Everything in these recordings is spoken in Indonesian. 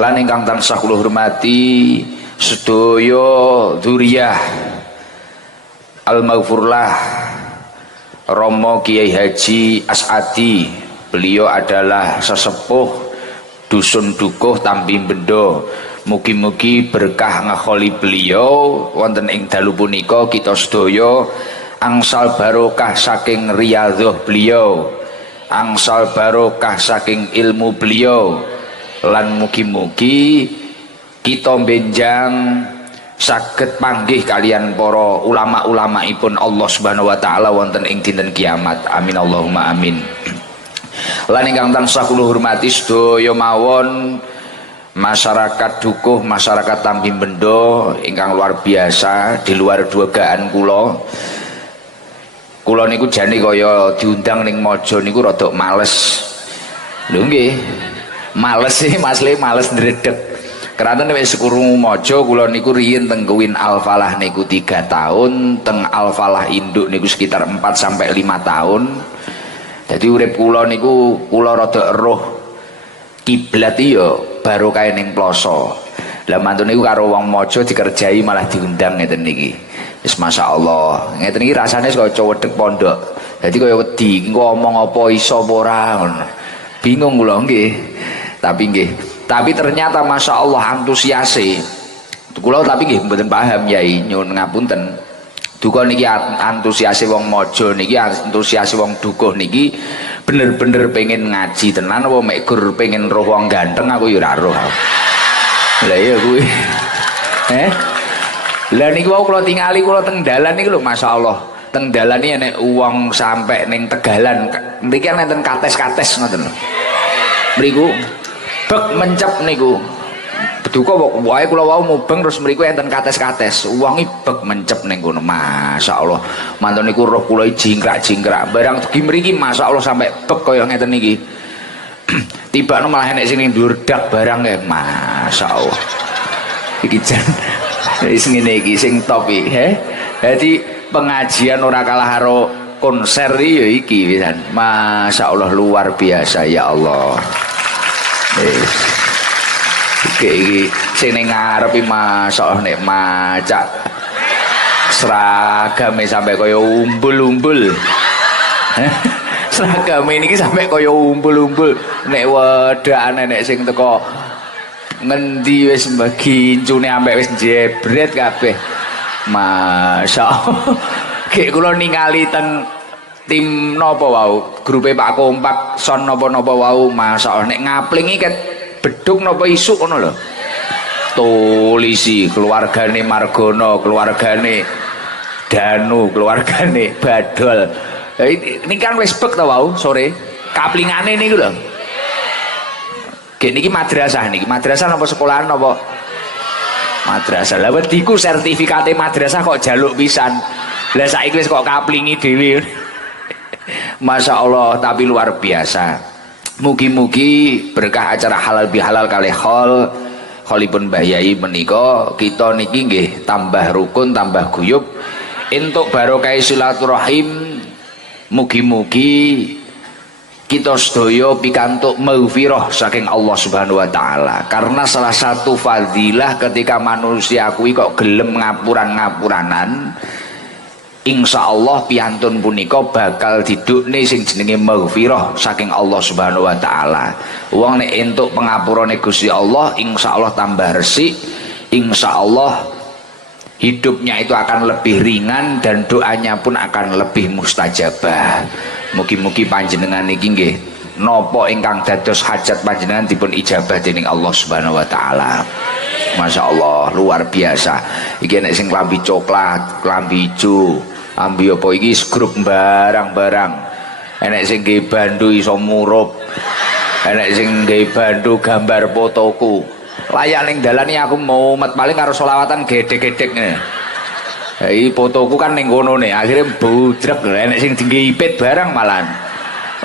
Lan ingkang tansah kula hormati sedaya dzurriyyah al-maghfurlah Romo Kiai Haji As'adi. Beliau adalah sesepuh dusun Dukuh Tambi Bendo. Mugi-mugi berkah ngakholi beliau wonten ing dalu punika kita sedaya angsal barokah saking riyadhah beliau, angsal barokah saking ilmu beliau, lan mugi-mugi kita benjang saged panggih kalian para ulama-ulamaipun Allah Subhanahu wa taala wonten ing dinten kiamat. Amin Allahumma amin. Lan ingkang tansah kula hormati sedaya mawon masyarakat Dukuh, masyarakat Tambi Bendo ingkang luar biasa, di luar dugaan kula niku jane kaya diundang ning Maja niku rada males. Lho nggih. Males sih Mas Le, males ndredeg. Karena wis krungu Maja kula niku riyin teng Kuwin Al-Falah niku 3 tahun, teng Al-Falah induk niku sekitar 4 sampai 5 tahun. Jadi urip kula niku kula rada eruh kiblat iya baru kaya ning ploso. Lah mantun niku karo wong Maja dikerjai malah diundang ngeten niki. Wis masyaallah. Ngeten iki rasane kaya cowedhek pondok. Dadi kaya wedi engko omong apa iso apa ora ngono. Bingung kula nggih. Tapi ternyata masyaallah antusiase. Kula tapi nggih mboten paham Yai, nyuwun ngapunten. Duka niki antusiase wong Maja niki, antusiase wong Dukuh niki bener-bener pengen ngaji tenan apa mek gur pengen roh wong ganteng aku ya ora roh. Lah iya kuwi. Lah niku kula tingali kula teng dalan niku lho masyaallah. Teng dalan iki nek wong sampe ning Tegalan mriki enten kates-kates ngoten lho. Mriku bek mencep niku. Duka wae kula wau mubeng terus mriku enten kates-kates. Wong iki bek mencep ning kono. Masyaallah. Mantun niku roh kula jingkrak-jingkrak. Barang dugi mriki masyaallah sampe bek kaya ngeten iki. Tibane malah enek sing ndur dak barang ya. Masyaallah. Iki jan wis ngene iki sing top iki, Dadi pengajian ora kalah karo konser ya iki pisan. Masyaallah luar biasa ya Allah. Iki sing ning ngarep iki masyaallah nek macak seragame sampai kaya umbul-umbul. Seragame niki sampai kaya umbul-umbul. Nek wedakane nek sing teko ngendi wis gincune ambek wis jebret kabeh. Masyaallah. Gek kula ningali teng tim napa wau, grupe Pak Kompak son napa-napa wau, masyaallah nek ngaplingi ket beduk napa isuk ngono lho. Tulisi keluargane Margono, keluargane Danu, keluargane Badol. Ini kan wis bek ta wau sore. Kaplingane niku lho. Gek niki madrasah niki. Madrasah napa sekolahan napa? Madrasah. Lah wediku sertifikate madrasah kok jaluk pisan. Lah saiki wis kok kaplingi dhewe. Masyaallah, tapi luar biasa. Mugi-mugi berkah acara halal bihalal kali kholipun Mbah Yai menika kita niki nggih tambah rukun, tambah guyub entuk barokah silaturahim. Mugi-mugi kita sedaya pikantuk maghfirah saking Allah Subhanahu wa taala. Karena salah satu fadilah ketika manusia kuwi kok gelem ngapuran-ngapuranan, insyaallah piantun punika bakal didukne sing jenenge maghfirah saking Allah Subhanahu wa taala. Wong nek entuk pengapurane Gusti Allah, insyaallah tambah resik, insyaallah hidupnya itu akan lebih ringan dan doanya pun akan lebih mustajabah. Mugi-mugi panjenengan niki nggih napa ingkang dados hajat panjenengan dipun ijabah dening Allah Subhanahu wa taala. Masyaallah luar biasa. Iki nek sing klambi coklat, klambi ijo, ambi apa iki grup barang-barang. Enek sing nggawe bandu iso murup. Enek sing nggawe bandu gambar fotoku. Layak ning dalan iki aku mau met paling karo selawatan gedhe-gedhek ngene. Iki fotoku kan ning kono ne, akhirnya budrek enek sing dinggipit barang malahan.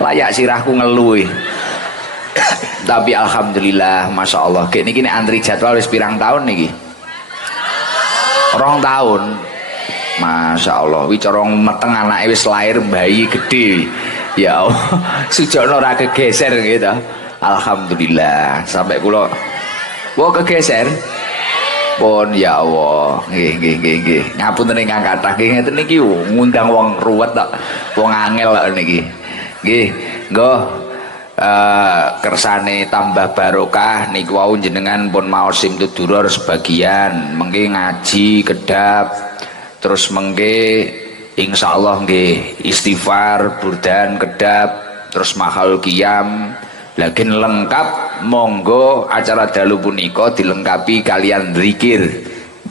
Layak sirahku ngeluh. Tapi alhamdulillah masyaallah gek niki nek antri jadwal wis pirang tahun niki? 2 tahun. Masyaallah wi cara meteng anake wis lahir bayi gede. Ya Allah, sujono ora kegeser gitu. Alhamdulillah sampai kula Wah kegeser. Pun ya Allah, nggih. Ngapunten ingkang kathah nggih ngeten niki ngundang wong ruwet tok. Wong angel kok niki. Nggih, nggo kersane tambah barokah niku wau jenengan pun maos simtudurur sebagian, mengke ngaji kedap. Terus mengke insyaallah nggih istighfar, burdan kedap, terus mahal qiyam. Lagi lengkap monggo acara dalu punika dilengkapi kalian zikir.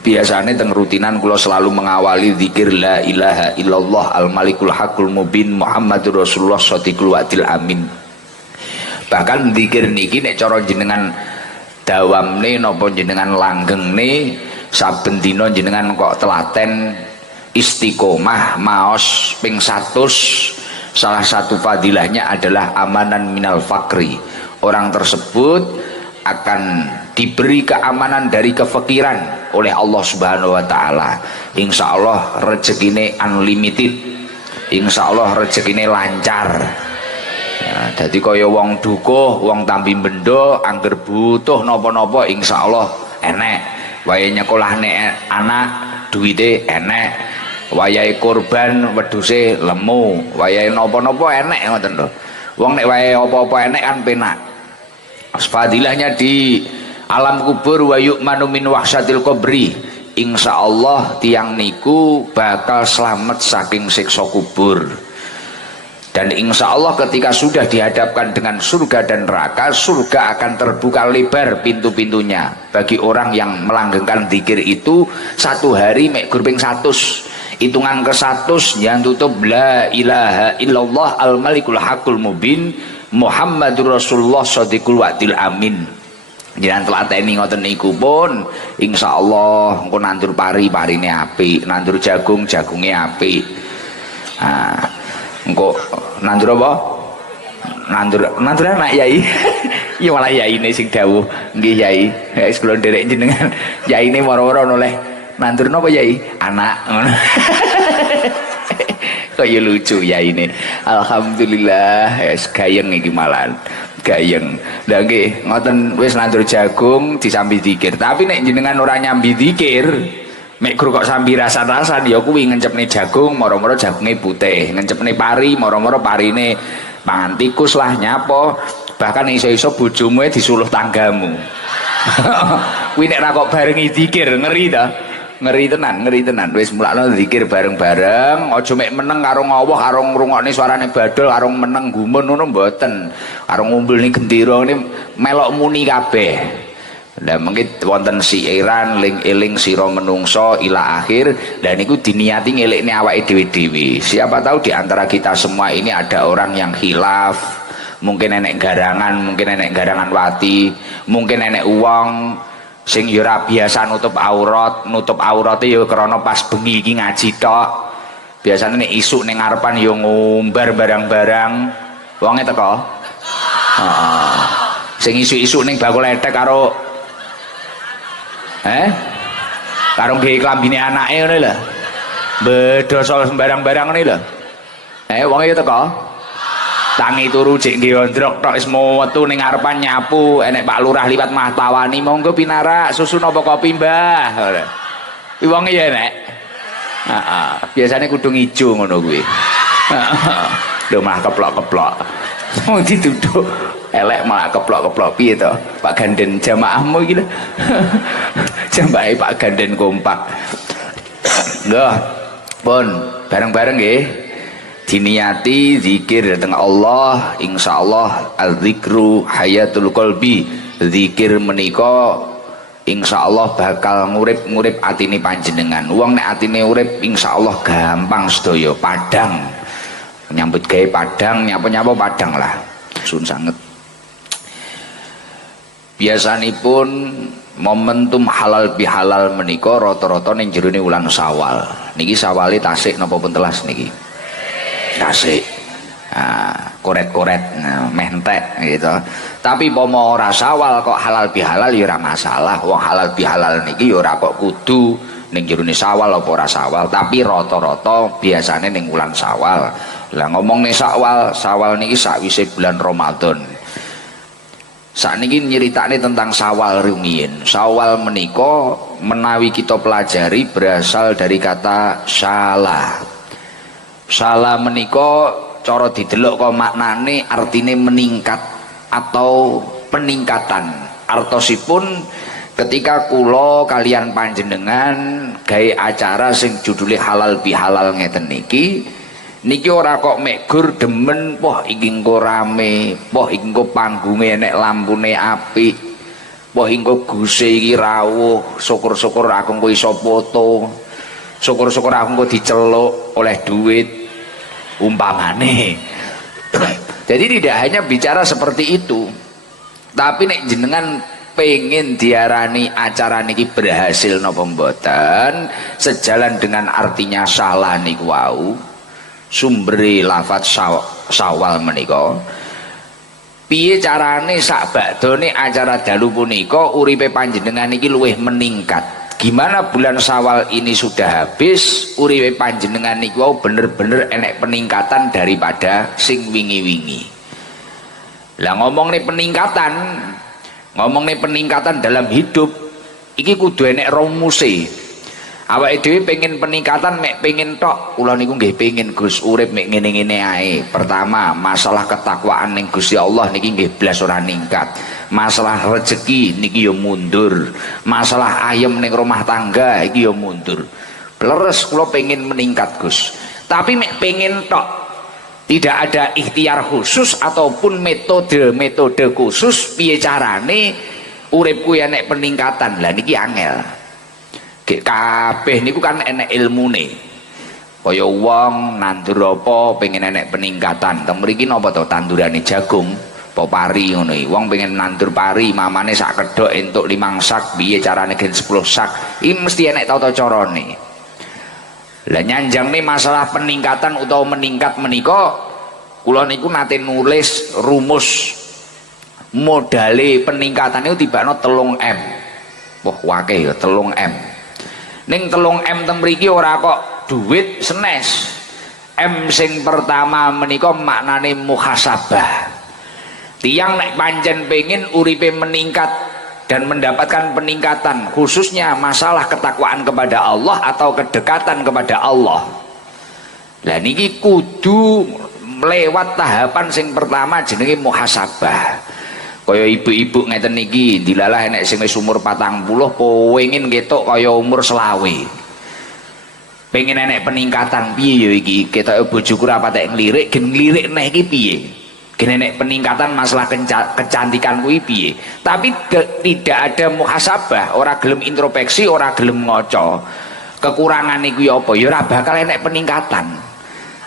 Biasanya teng rutinan kula selalu mengawali zikir la ilaha illallah al malikul hakul mubin Muhammadur Rasulullah shadiqul wa'dil amin. Bahkan zikir niki nek cara jenengan dawamne napa jenengan langgenge saben dina jenengan kok telaten istiqomah maos ping 100. Salah satu fadilahnya adalah amanan minal fakri. Orang tersebut akan diberi keamanan dari kefakiran oleh Allah Subhanahu wa taala. Insya Allah rezekine unlimited. Insya Allah rezekine lancar. Ya, jadi kaya wong dukuh, wong tambi bendo, angger butuh napa-napa insya Allah enek. Wae nyekolahne anak, duwite enek. Wayahe kurban wedhuse lemu, wayahe napa-napa enek ngoten lho. Wong nek wayahe apa-apa enek kan penak. Fadilahnya di alam kubur wa yu'manu min wahsyatil qabri. Insyaallah tiang niku bakal selamat saking siksa kubur. Dan insyaallah ketika sudah dihadapkan dengan surga dan neraka, surga akan terbuka lebar pintu-pintunya bagi orang yang melanggengkan zikir itu satu hari mek gruping 100. Hitungan ke-100 yang tutup la ilaha illallah al malikul hakul mubin Muhammadur Rasulullah shadiqul wa'dil amin. Jangan telateni ngoten niku pun insyaallah engko nandur pari-parine apik, nandur jagung jagunge apik. Nah, engko nandur apa? Nandur anak yai. Ya malah yaine sing dawuh. Nggih yai, wis kula nderek jenengan. Yaine moro-moro noleh nandur napa yai? Anak. Kok ya lucu ya ini. Alhamdulillah wis gayeng iki malahan. Gayeng. Lah nggih, ngoten wis nandur jagung disambi zikir. Tapi nek jenengan ora nyambi zikir, mek guru kok sambi rasan-rasan ya kuwi ngencepne jagung, moro-moro jagunge putih. Ngencepne pari, moro-moro parine pangan tikus lah nyapo. Bahkan iso-iso bojomu disuluh tanggamu. Kuwi nek ra kok barengi zikir ngeri ta. Ngeri tenan wis mulakno zikir bareng-bareng aja mek meneng karo ngowoh karo ngrungokne suarane badol karo meneng gumun ngono mboten karo ngumpulne gendera ngene melok muni kabeh. Lah mengki wonten siiran ling-eling sira menungso ila akhir dan niku diniati ngelekne awake dhewe-dhewe. Siapa tahu di antara kita semua ini ada orang yang khilaf, mungkin enek garangan wati, mungkin enek uang sing yo ora biasa nutup aurate yo krana pas bengi iki ngaji tok. Biasane nek isuk ning ngarepan yo ngumbar barang-barang. Wonge teko. Heeh. Sing isuk-isuk ning bakul etek karo karo nggih klambine anake ngene lho. Bedosol sembarang-barang ngene lho. Wonge yo teko. Tangi turu jek nggih ndrok tok wis metu ning ngarepan nyapu, enek Pak Lurah liwat mah tawani, monggo pinarak susu napa kopi Mbah. Kuwi wonge ya enek. Heeh, biasane kudu ijo ngono kuwi. Heeh. Lho malah keplok-keplok. Wong dituduh elek malah keplok-keplok piye to? Pak Ganden jamaahmu iki lho. Jamahe Pak Ganden kompak. Lho, pun bareng-bareng nggih. Diniati zikir datang Allah, insyaallah al-zikru hayatul qalbi. Zikir menika insyaallah bakal ngurip-ngurip atine panjenengan. Wong nek atine urip insyaallah gampang sedaya padang. Nyambut gawe padang, nyapa-nyapa padang lah. Sun sanget. Biasanipun momentum halal bihalal menika rata-rata ning jerone wulan Syawal. Niki Syawale tasik napa pun telas niki? Kasih koret-koret meh entek gitu. Tapi pomo ora Syawal kok halal bihalal ya ora masalah. Wong halal bihalal niki ya ora kok kudu ning jerone Syawal apa ora Syawal, tapi rata-rata biasane ning wulan Syawal. Lah ngomong ning Syawal niki sakwise bulan Ramadan. Sakniki nyeritakne tentang Syawal rumiyin. Syawal menika menawi kita pelajari berasal dari kata syala. Syala menika cara didelok kok maknane artine meningkat atau peningkatan. Artosipun ketika kula kalian panjenengan gawe acara sing judule halal bihalal ngeten niki ora kok mek gur demen poh iki engko rame, poh iki engko panggunge enek lampune apik, poh engko guse iki rawuh, syukur-syukur aku engko iso foto, syukur-syukur aku engko diceluk oleh duit umpamane. Jadi tidak hanya bicara seperti itu, tapi nek jenengan pengen diarani acara niki berhasil napa mboten sejalan dengan artinya salah niku wau sumbere lafaz Syawal menika piye carane sak bakdone acara dalu punika uripe panjenengan iki luwih meningkat. Gimana bulan Syawal ini sudah habis uripe panjenengan niku wau bener-bener enek peningkatan daripada sing wingi-wingi. Lah ngomong nih peningkatan dalam hidup iki kudu enek rumuse. Awake dhewe pengen peningkatan mek pengen tok. Kula niku nggih pengen Gus urip mek ngene-ngene ae. Pertama, masalah ketakwaan ning Gusti Allah niki nggih blas ora ningkat. Masalah rezeki niki yo mundur. Masalah ayem ning rumah tangga iki yo mundur. Leres kula pengen meningkat Gus. Tapi mek pengen tok. Tidak ada ikhtiar khusus ataupun metode khusus piye carane uripku enek peningkatan. Lah niki angel. Kabeh niku kan enek ilmune. Kaya wong nandur apa pengen enek peningkatan. Teng mriki napa to tandurane jagung, apa pari ngono iki. Wong pengen nandur pari, mamane sak kedhok entuk 5 sak, piye carane gen 10 sak. Iki mesti enek tata carane. Lah nyanjangne masalah peningkatan utawa meningkat menika kula niku nate nulis rumus modale peningkatan itu tibakno 3M. Wah wakeh ya 3M. Ning 3M teng mriki ora kok duit senes. M sing pertama menika maknane muhasabah. Tiang nek pancen pengin uripe meningkat dan mendapatkan peningkatan khususnya masalah ketakwaan kepada Allah atau kedekatan kepada Allah. Lah niki kudu lewat tahapan sing pertama jenenge muhasabah. Kaya ibu-ibu ngeten niki dilalah enek sing wis umur 40 pengen ketok kaya umur 20. Pengen enek peningkatan piye ya iki? Ketoke bojoku ra patek nglirik, gen nglirik neh iki piye? Gen enek peningkatan masalah kecantikan kuwi piye? Tapi tidak ada muhasabah, ora gelem introspeksi, ora gelem ngaca. Kekurangane kuwi apa? Ya ora bakal enek peningkatan.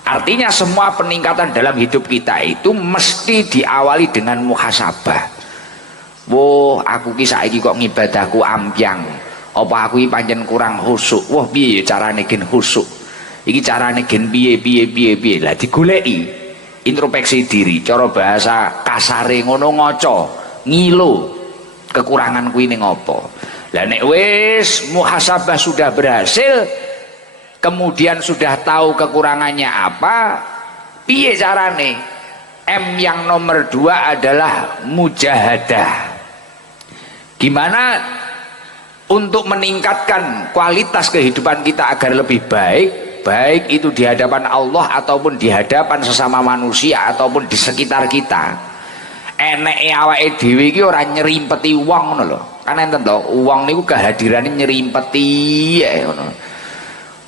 Artinya semua peningkatan dalam hidup kita itu mesti diawali dengan muhasabah. Wah, aku ki saiki kok ngibadahku ambyang. Apa aku iki pancen kurang khusyuk? Wah, piye carane gen khusyuk? Iki carane gen piye. Lah digoleki. Introspeksi diri, cara bahasa kasare ngono ngaca, ngilo kekurangan kuwi ning apa. Lah nek wis muhasabah sudah berhasil, kemudian sudah tahu kekurangannya apa, piye carane? M yang nomor 2 adalah mujahadah. Gimana untuk meningkatkan kualitas kehidupan kita agar lebih baik, baik itu di hadapan Allah ataupun di hadapan sesama manusia ataupun di sekitar kita. Eneke awake dhewe iki ora nyerimpeti wong ngono lho. Kan enten to, wong niku kehadirane nyerimpeti ngono.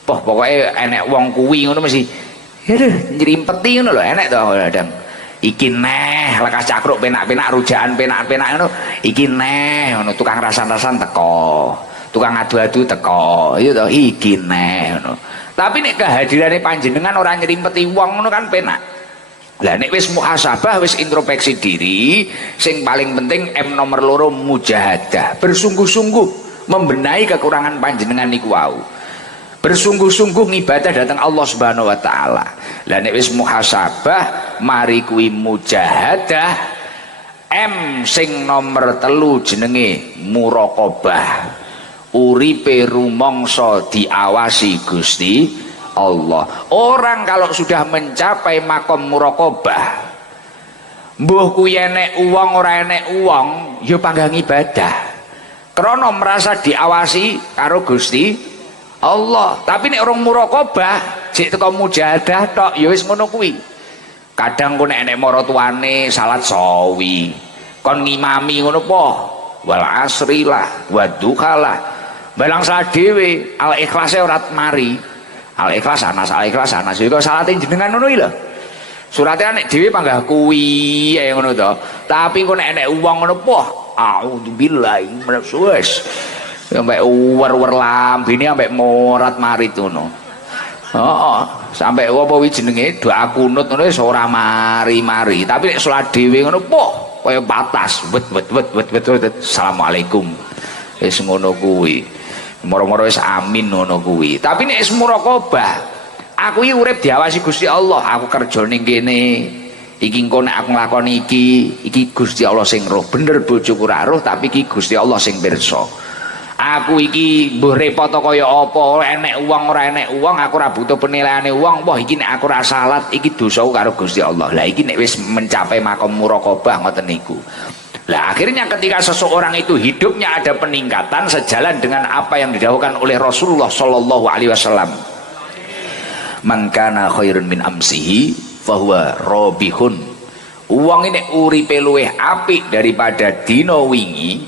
Pokoknya enek wong kuwi ngono mesti aduh nyerimpeti ngono lho, enek to kadang. Iki neh lekas cakruk penak-penak rujaan penak-penak ngono. Iki neh ngono tukang rasan-rasan teko. Tukang adu-adu teko. Iya to iki neh ngono. Tapi nek kehadirane panjenengan ora nyerimpeti wong ngono kan penak. Lah nek wis muhasabah, wis introspeksi diri, sing paling penting M nomor 2 mujahadah. Bersungguh-sungguh membenahi kekurangan panjenengan niku wau. Bersungguh-sungguh ngibadah datang Allah Subhanahu wa taala. Lah nek wis muhasabah, mari kuwi mujahadah. M sing nomor 3 jenenge muraqabah. Uripe rumangsa diawasi Gusti Allah. Orang kalau sudah mencapai makom muraqabah, Mbuh kuwi enek uwong ora enek uwong ya panggang ibadah. Krana merasa diawasi karo Gusti Allah. Tapi nek orang muraqabah, jek teko mujahadah tok ya wis ngono kuwi. Kadang ku nek enek maratuane salat sawi, kon ngimami ngono po. Wal asri lah, wadduha lah. Balang salat dhewe, al ikhlase ora mari. Al ikhlas anas, al ikhlas anas. Iku salate jenengan ngono iki lho. Surate nek dhewe panggah kuwi ya ngono to. Tapi kok nek uang ngono poh, auzubillahi minasy sampai uwer-uwer lambene sampai morat marit ngono. Heeh, sampai apa wi jenenge doa kunut ngono wis ora mari-mari. Tapi nek salat dhewe ngono poh, kaya batas wet. Assalamualaikum. Wis ngono kuwi. Moro-moro wis amin ngono kuwi. Tapi nek wis muraqabah, aku iki urip diawasi Gusti Allah, aku kerja ning kene iki engko nek aku nglakoni iki Gusti Allah sing roh, bener bojoku ora roh tapi iki Gusti Allah sing pirsa. Aku iki mbuh repot kaya apa, enek uang ora enek uang, aku ora butuh penilaiane uang, wah iki nek aku ora salat iki dosaku karo Gusti Allah. Lah iki nek wis mencapai makom muraqabah ngoten niku. Lah akhirnya ketika seseorang itu hidupnya ada peningkatan sejalan dengan apa yang didhawuhkan oleh Rasulullah sallallahu alaihi wasallam. Man kana khairun min amsihi fahuwa robihun. Uang ini uripe luweh apik daripada dino wingi,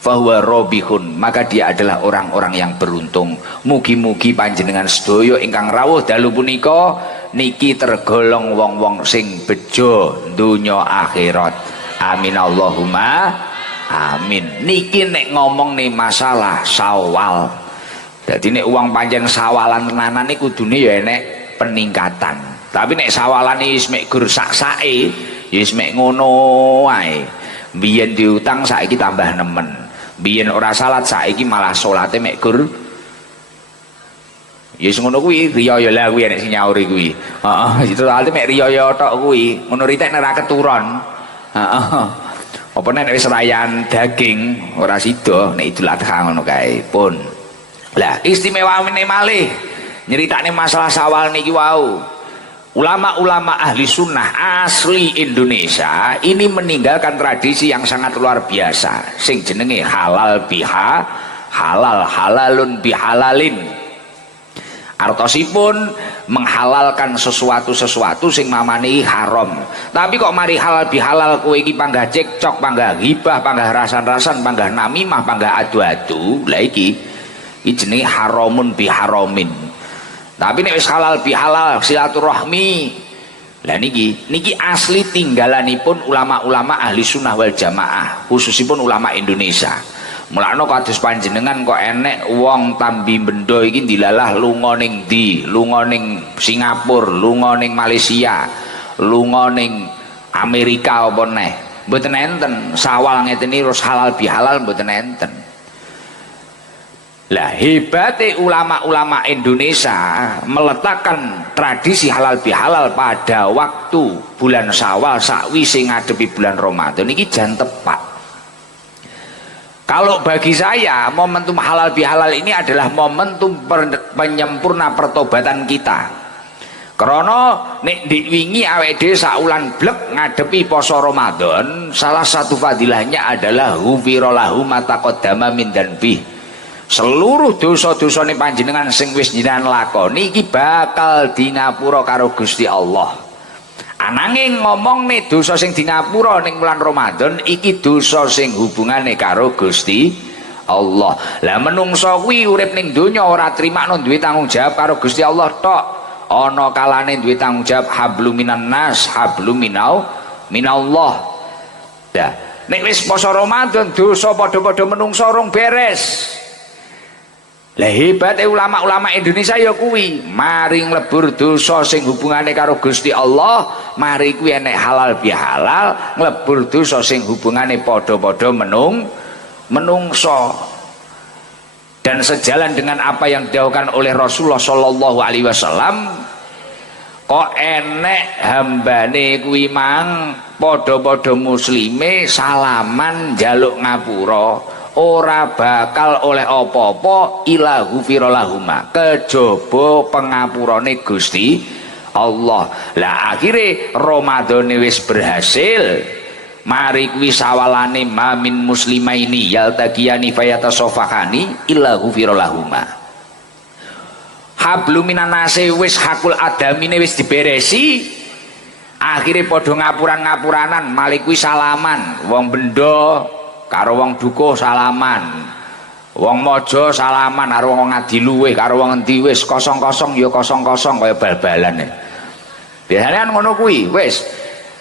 fahuwa robihun, maka dia adalah orang-orang yang beruntung. Mugi-mugi panjenengan sedaya ingkang rawuh dalu punika niki tergolong wong-wong sing bejo donya akhirat. Amin Allahumma amin. Niki nek ngomong nih masalah Syawal. Jadi nek uang panjang sawalan tenanan ini kudune ya enek peningkatan. Tapi nek sawalan ini ismek gur sak-sake, ya ismek ngono wae. Biyen diutang saiki tambah nemen. Biyen ora salat saiki malah salate mek gur. Ya wis ngono kuwi, riya ya lah kuwi enek sing nyauri kuwi. Heeh, itu salate mek riya ya tok kuwi. Ngono ritek nek ora keturon. Heeh. Apa nek wis rayan daging ora sida nek Idul Adha ngono kae pun. Lah istimewane malih nyeritane masalah Syawal niki wau. Ulama-ulama ahli sunnah asli Indonesia ini meninggalkan tradisi yang sangat luar biasa sing jenenge halal biha halal, halalun bihalalin. Artosipun menghalalkan sesuatu sing mamane haram. Tapi kok mari halal bihalal kowe iki panggah cekcok, panggah ghibah, panggah rasan-rasan, panggah namimah, panggah adu-adu. Lah iki jenenge haramun biharamin. Tapi nek wis halal bihalal silaturahmi. Lah niki asli tinggalanipun ulama-ulama ahli sunnah wal jamaah, khususipun ulama Indonesia. Mulane kados panjenengan kok enek wong Tambi Bendo iki dilalah lunga ning ndi, lunga ning Singapura, lunga ning Malaysia, lunga ning Amerika apa neh. Mboten enten Syawal ngeten iki terus halal bihalal mboten enten. Lah hebate ulama-ulama Indonesia meletakkan tradisi halal bihalal pada waktu bulan Syawal sakwise ngadepi bulan Ramadan ini jan tepat. Kalau bagi saya momentum halal bihalal ini adalah momentum penyempurna pertobatan kita. Karena nek diwingi awake dhewe saulan blek ngadepi poso Ramadan, salah satu fadilahnya adalah ghufira lahu ma taqaddama min dzanbi. Seluruh dosa-dosa ini panjenengan sing wis jenengan lakoni iki bakal di ngapura karo Gusti Allah. Ananging ngomong nih dosa sing di ngapura ning bulan Ramadan iki dosa sing hubungane karo Gusti Allah. Lah menungso kuwi urip ning donya ora trimakno duwe tanggung jawab karo Gusti Allah tok. Ana kalane duwe tanggung jawab hablum minan nas, hablum minallah. Lah nek wis poso Ramadan dosa padha-padha menungso rong beres. Lah hebate ulama-ulama Indonesia ya kuwi, mari nglebur dosa sing hubungane karo Gusti Allah, mari kuwi enek halal bihalal, nglebur dosa sing hubungane padha-padha menungso. Dan sejalan dengan apa yang didhawuhkan oleh Rasulullah sallallahu alaihi wasallam, kok enek hambane kuwi mang padha-padha muslime salaman njaluk ngapura. Ora bakal oleh apa-apa ila ghufira lahuma kejaba pengapurane Gusti Allah. Lah akhirnya Ramadan wis berhasil. Mari kuwi sawalane mamin muslimaini yaltaqiyani fayatasofahani illa ghufira lahuma. Hablum minan nase wis hakul adamine wis diberesi. Akhirnya padha ngapuran-ngapuranan, mali kuwi salaman, wong bendo karo wong dukuh salaman. Wong mojo salaman karo wong ngadiluwe karo wong endi wis kosong-kosong ya kosong-kosong kaya bal-balan. Biasanya ngono kuwi wis.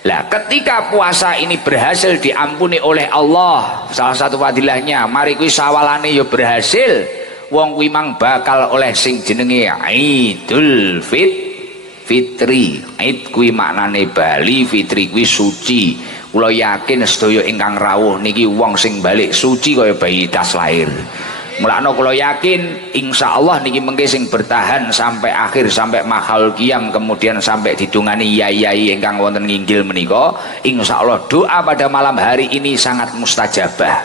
Lah ketika puasa ini berhasil diampuni oleh Allah, salah satu fadilahnya mari kuwi sawalane ya berhasil, wong kuwi mang bakal oleh sing jenenge Idul Fitri. Id kuwi maknane bali, fitri kuwi suci. Kula yakin sedaya ingkang rawuh niki wong sing balik suci kaya bayi tas lahir. Mulane kula yakin insyaallah niki mengke sing bertahan sampai akhir, sampai mahal qiyam, kemudian sampai didungani yai-yai ingkang wonten nginggil menika, insyaallah doa pada malam hari ini sangat mustajabah.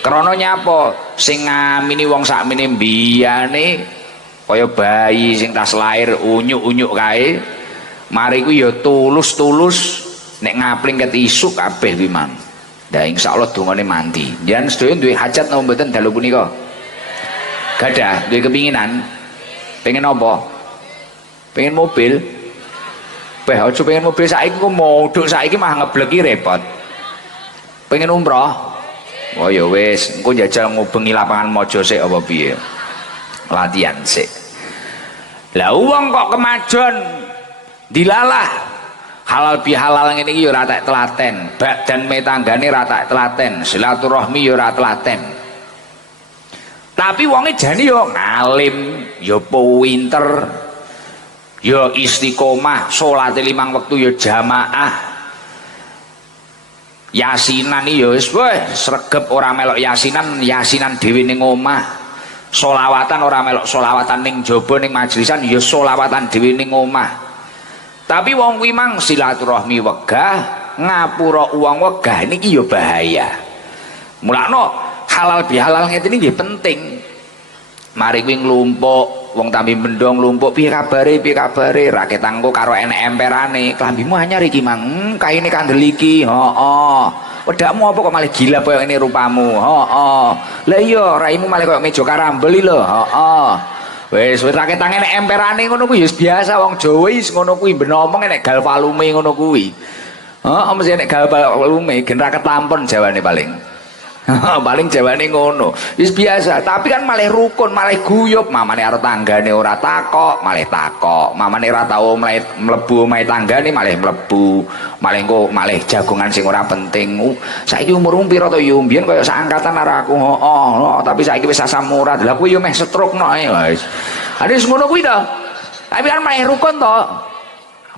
Krana nyapa sing ngamini wong sakmene mbiyane kaya bayi sing tas lahir unyuk-unyuk kae, mari ku ya tulus-tulus nek ngapling ket isuk kabeh kuwi mang. Lah insyaallah dongane mandi. Jan sedaya duwe hajat napa mboten dalu punika? Gadah duwe kepinginan. Pengen apa? Pengen mobil. Beh aja pengen mobil saiki kok modok saiki mah ngebleki repot. Pengen umroh. Oh ya wis, engko njajal ngubengi lapangan mojo sik apa piye. Latihan sik. Lah wong kok kemajon dilalah halal bihalal ngene iki ya ora tak telaten, badan metanggane ora tak telaten, silaturahmi ya ora telaten. Tapi wonge jane ya ngalim, ya pinter, ya istiqomah, salate 5 wektu ya jamaah. Yasinan iki ya wis sregep ora melok yasinan, yasinan dhewe ning omah. Sholawatan ora melok sholawatan ning jaba ning majlisan ya sholawatan dhewe ning omah. Tapi wong kuwi mang silaturahmi wegah, ngapura uang wegah niki ya bahaya. Mulane halal bihalal ngene iki nggih penting. Mari kuwi nglumpuk, wong tambi mendong nglumpuk, piye kabare, ra ketangko karo enek emperane. Klambimu anyar iki mang, kaine kandel iki. Heeh. Wedakmu apa kok malah gila koyo ngene rupamu? Heeh. Lah iya, raimu malah koyo meja karambel lho. Heeh. Wis ra ketang enek emperane ngono kuwi ya biasa wong Jawa wis ngono kuwi ben omong enek gal palume ngono kuwi. Heeh, mesti enek gal palume gen ra ketampon jawane paling. Paling jawane ngono. Wis biasa, tapi kan malah rukun, malah guyub, mamane arep tanggane ora takok, malah takok. Mamane ora tau mlebu omahe tanggane malah mlebu. Malah engko malah jagongan sing ora penting. Saiki umurmu pira to yo mbiyen kaya saangkatan karo aku. Tapi saiki wis asam urat. Lah kuwi yo meh stroke-no ae wis. Wis ngono kuwi to. Tapi kan malah rukun to.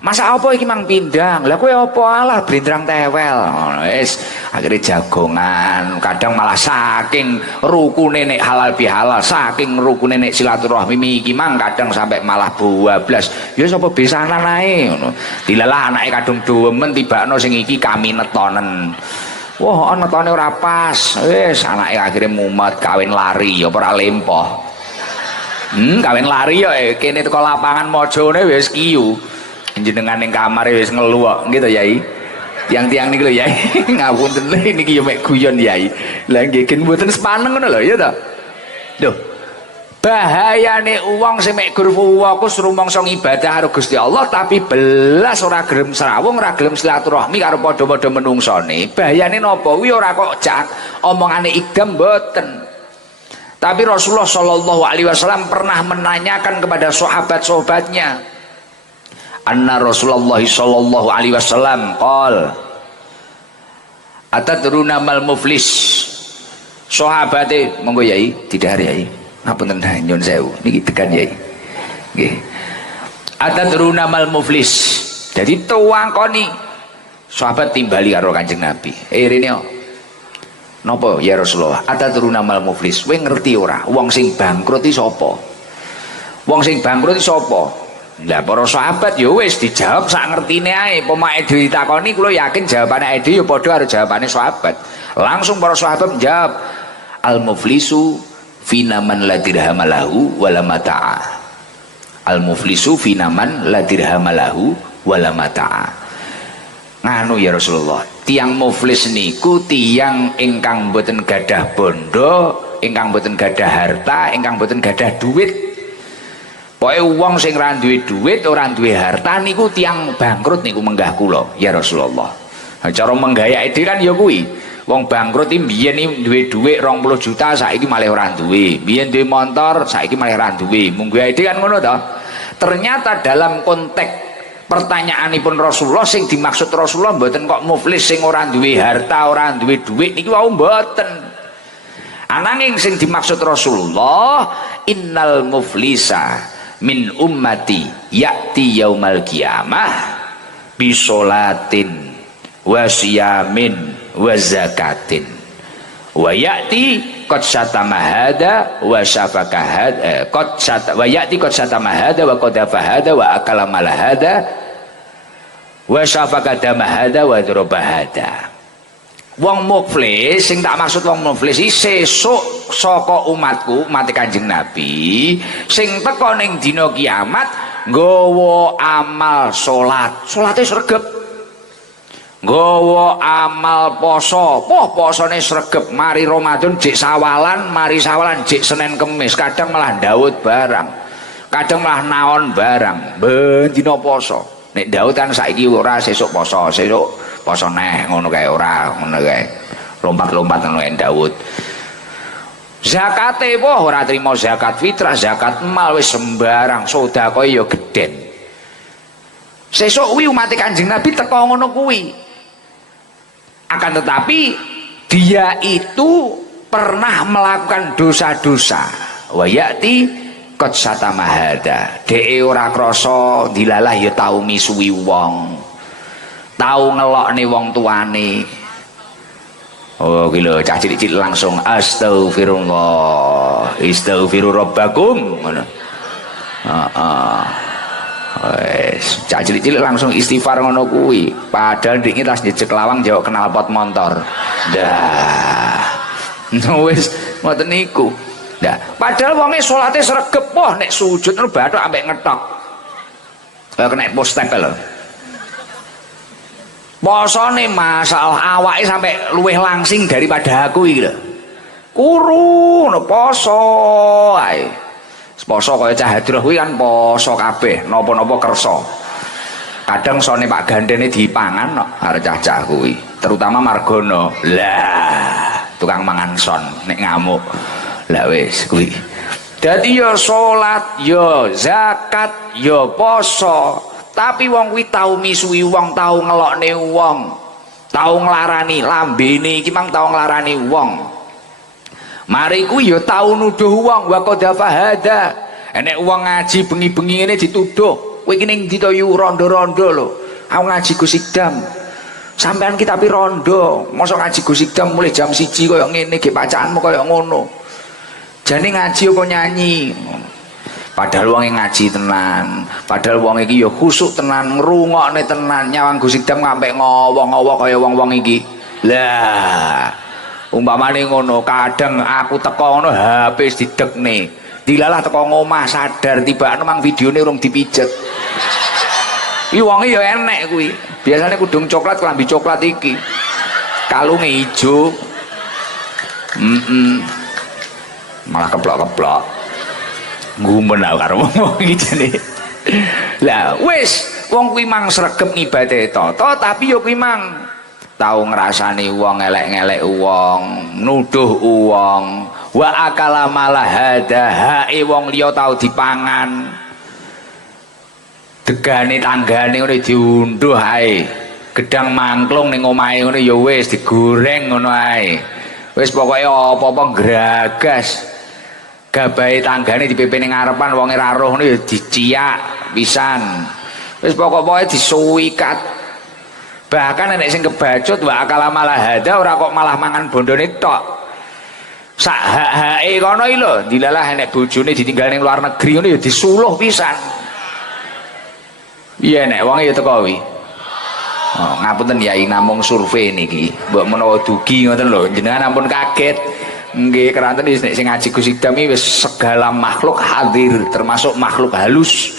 Masa apa iki mang pindang? Lah kowe apa alah blindrang tewel. Wis akhire jagongan, kadang malah saking rukune nek halal bihalal, saking rukune nek silaturahmi iki mang kadang sampai malah bablas. Ya sapa besanan ae ngono. Dilalah anake kadung demen tibakno sing iki kami netonen. Wah, netone ora pas. Wis anake akhire mumet kawin lari ya ora lempoh. Kawin lari ya kene teko lapangan mojone wis kiyu. Jenengan ning kamar wis ngelu kok gitu Yai. Tiang-tiang niki lho Yai. Ngapunten lho niki yo mek guyon Yai. Lah nggih gen mboten sepaneng ngono lho ya ta. Lho. Bahayane wong sing mek gur fokus rumangsa ibadah karo Gusti Allah tapi belas ora gelem srawung, ora gelem silaturahmi karo padha-padha menungsane. Bahayane napa? Kuwi ora kok jak omongane idam mboten. Tapi Rasulullah Shallallahu Alaihi Wasallam pernah menanyakan kepada sahabat-sahabatnya. Anna Rasulullah sallallahu alaihi wasallam qol atadruna mal muflis. Sahabate monggo Yai didhahar Yai ngapunten nyun sewu niki tekan Yai nggih. Atadruna mal muflis, jadi tuwangkoni sahabat timbali karo Kanjeng Nabi rene napa ya Rasulullah? Atadruna mal muflis, kowe ngerti ora wong sing bangkrut iki sapa? Wong sing bangkrut iki sapa? Lah para sahabat ya wis dijawab sak ngertine ae. Pemake ditakoni kula yakin jawabane dhewe ya padha karo jawabane sahabat. Langsung para sahabat menjawab al muflisu fina man la dirham lahu wala mata'a. al muflisu finaman la dirhamalahu wala mata'a. Nganu ya Rasulullah, tiang muflis niku tiang ingkang boten gadah bondo, ingkang boten gadah harta, ingkang boten gadah duit. Pokoke wong sing ra duwe duit, ora duwe harta niku tiang bangkrut niku menggah kula ya Rasulullah. Cara menggayake dhewe kan ya kuwi. Wong bangkrut iki mbiyen iki duwe dhuwit 20 juta, saiki malah ora duwe. Mbiyen duwe motor, saiki malah ora duwe. Mung gawe kan ngono to. Ternyata dalam konteks pertanyaanipun Rasulullah sing dimaksud Rasulullah mboten kok muflis sing ora duwe harta, ora duwe dhuwit niki wau mboten. Ananging sing dimaksud Rasulullah innal muflisa min ummati ya'ti yaumal qiyamah bisolatin wa siyamin wa zakatin wa ya'ti qad satama hada wa syafaka hada qad sat wa ya'ti qad satama hada wa qadafa hada wa akala mala hada wa syafaka dama hada wa daraba hada. Wong muflis sing tak maksud wong muflis iki sesuk saka umatku umat Kanjeng Nabi sing teka ning dina kiamat nggawa amal salate sregep, nggawa amal poso posone sregep, mari Ramadan jek sawalan, mari sawalan jek Senin Kemis, kadang malah Daud barang, kadang malah naon barang, ben dina poso. Nek Daud kan saiki ora, sesuk poso neh ngono kae, ora ngono kae. Lompat-lompat ngono Daud. Zakate ora trimo zakat fitrah, zakat mal wis sembarang, sedekah ya gedhen. Sesuk kuwi umat Kanjeng Nabi teko ngono kuwi. Akan tetapi dia itu pernah melakukan dosa-dosa. Wa ya'ti qad satama hada, dheke ora krasa dilalah ya tau misuwi wong, tau ngelokne wong tuane. Oh iki lho cah cilik-cilik langsung astagfirullah, istaghfiru rabbakum ngono. Wes cah cilik-cilik langsung istighfar ngono kuwi, padahal ndek tas jejeg lawang jawab knalpot motor. Dah. Wes ngoten niku. Nah, padahal wonge salate sregep, wah nek sujud ngono bathuk ambek ngetok. Kaya kena postek lho. Posone masalah awake sampai luwih langsing daripada aku iki lho. Kuru no poso ae. Poso kaya Cah Hadroh kuwi kan poso kabeh, napa-napa kersa. Kadang sone Pak Gandene dipangan kok arek cah-cah kuwi, terutama Margono. Lah, tukang mangan son nek ngamuk. Lah wis kuwi. Dadi ya salat, ya zakat, ya poso, tapi wong kuwi tau misuwi wong, tau ngelokne wong, tau nglarani lambene iki mang tau nglarani wong. Mari kuwi ya tau nuduh wong wa qadafa hada. Enek wong ngaji bengi-bengi ngene dituduh, kowe iki ning ndi to yu rondo-rondo lho. Aku ngaji Gus Idam. Sampean ki tapi rondo, mosok ngaji Gus Idam mulai jam 1 koyo ngene ge bacaanmu koyo ngono. Jane ngaji apa nyanyi? Padahal wong ngaji tenan, padahal wong iki ya khusuk tenan, ngrungokne tenan, nyawang Gus Idam ngampe ngowo-ngowo kaya wong-wong iki. Lah, umpamane ngono, kadang aku teko ngono HP didekne. Dilalah teko ngomah sadar tibane mang videone urung dipijet. Iki wonge ya enek kuwi. Biasane kudung coklat klambi coklat iki. Kalunge ijo. Malah keplok-keplok ngumen karo wong iki jane. Lah wis wong kuwi mang sregep ngibadahe tata, tapi yo kuwi mang tau ngrasani wong, elek-elek wong, nuduh wong, wa akala malah hada, hae wong liya tau dipangan, degane tanggane ngene diunduh ae, gedang mangklung ning omahe ngono ya wis digoreng ngono ae. Wis pokoke apa-apa gragas. Gabahe tanggane dipepe ning ngarepan wonge ra roh ngono ya diciak pisan. Wis pokok-pokoke disuwikat. Bahkan nek sing kebacut wa akala malah hada ora kok malah mangan bondone tok. Sak hak-hake kono iki lho, dilalah nek bojone ditinggal ning luar negeri ngono ya disuluh pisan. Iya nek wonge ya teko kuwi. Oh, ngapunten Yai namung survei niki. Mbok menawa dugi ngoten lho, jenengan ampun kaget. nggih keranten nek sing ngaji Gus Idam iki wis segala makhluk hadir termasuk makhluk halus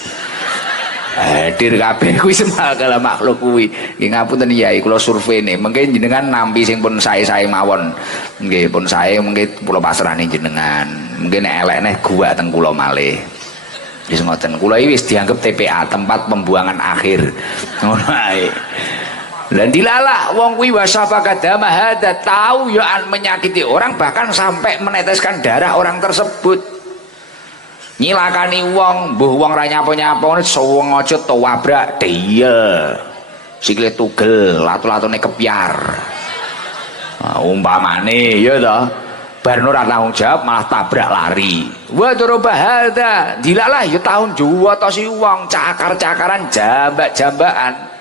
hadir kabeh kuwi segala makhluk kuwi. Nggih ngapunten Yai kula survene mengke jenengan nampi sing pun sae-sae mawon nggih pun sae mengke kula pasrahne jenengan mungkin nek elek neh gua teng kula malih wis ngoten. Kula iki wis dianggap TPA tempat pembuangan akhir ngono ae. Lan dilalah wong kuwi wasafaka dama hada tahu ya menyakiti orang bahkan sampai meneteskan darah orang tersebut. Nyilakani wong, mbuh wong ra nyapa-nyapa ngene sengaja to wabrak deyel. Sikile tugel, latu-latune kepyar. Umpamane ya to. Bar ora tanggung jawab malah tabrak lari. Wa doroba hada dilalah ya tahun juwa to si wong cakar-cakaran jambak-jambakan.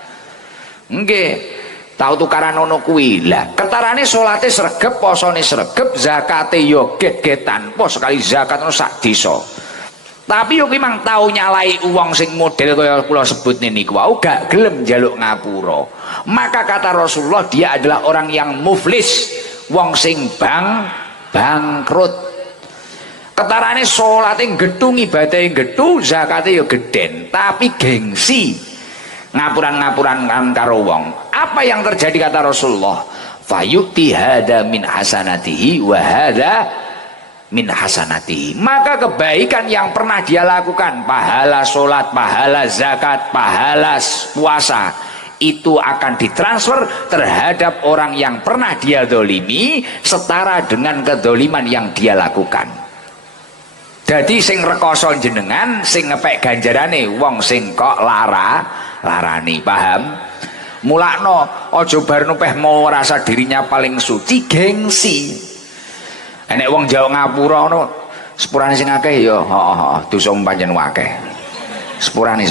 Nggih, tau tukaran ngono kuwi. Lah, ketarane salate sregep, posone sregep, zakate yo get-getan. Po sekali zakat ono sak desa. Tapi yo ki mang tau nyalai wong sing model kaya kula sebut niku wau gak gelem njaluk ngapura. Maka kata Rasulullah dia adalah orang yang muflis, wong sing bangkrut. Ketarane salate gedung ibadahe gedhu, zakate yo geden, tapi gengsi. Ngapuran-ngapuran karo wong. Apa yang terjadi kata Rasulullah? Fayu'ti hada min hasanatihi wa hada min hasanatihi. Maka kebaikan yang pernah dia lakukan, pahala sholat, pahala zakat, pahala puasa, itu akan ditransfer terhadap orang yang pernah dia dolimi setara dengan kedoliman yang dia lakukan. Jadi sing rekoso jenengan, sing ngepek ganjarane wong sing kok larani, paham? Mulakno aja barno peh mau rasa dirinya paling suci gengsi. Enek wong jauh ngapura ngono sepurane sing akeh ya dosa pancen akeh. Sepurane.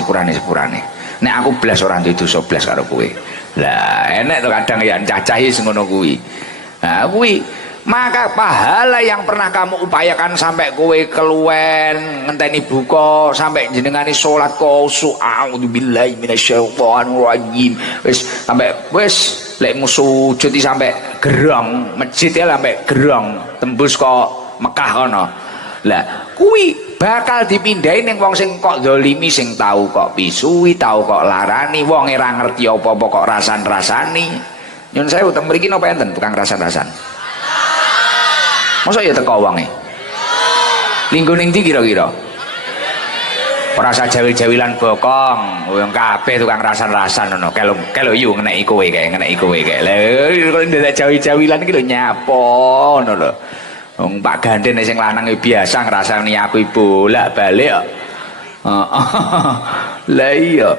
Nek aku blas ora duwe dosa blas karo kowe. Lah enek to kadang ya cacahi sing ngono kuwi. Nah kuwi maka pahala yang pernah kamu upayakan sampai kowe keluwen ngenteni buka sampai jenengani salat khusyuk a'udzubillahi minasyaitonir rajim wis sampai wis lek sujud sampai gerong masjid ya sampai gerong tembus kok Mekah kono. Lah kuwi bakal dipindahin ning wong sing kok zalimi sing tahu kok pisui tahu kok larani wong ora ngerti apa-apa kok rasan-rasani. Nyun sewu teng mriki napa enten tukang rasan-rasan? Masa ya teko wonge? Linggo ning ndi kira-kira? Ora sajawil-jawilan bokong, wong kabeh tukang rasan-rasan ngono. Kelo yu ngeneki kowe kae. Lha kok ndak jawi-jawilan iki lho nyapa ngono lho. Wong Pak Gandhen sing lanang biasa ngrasani aku bolak-balik kok. Lah iya.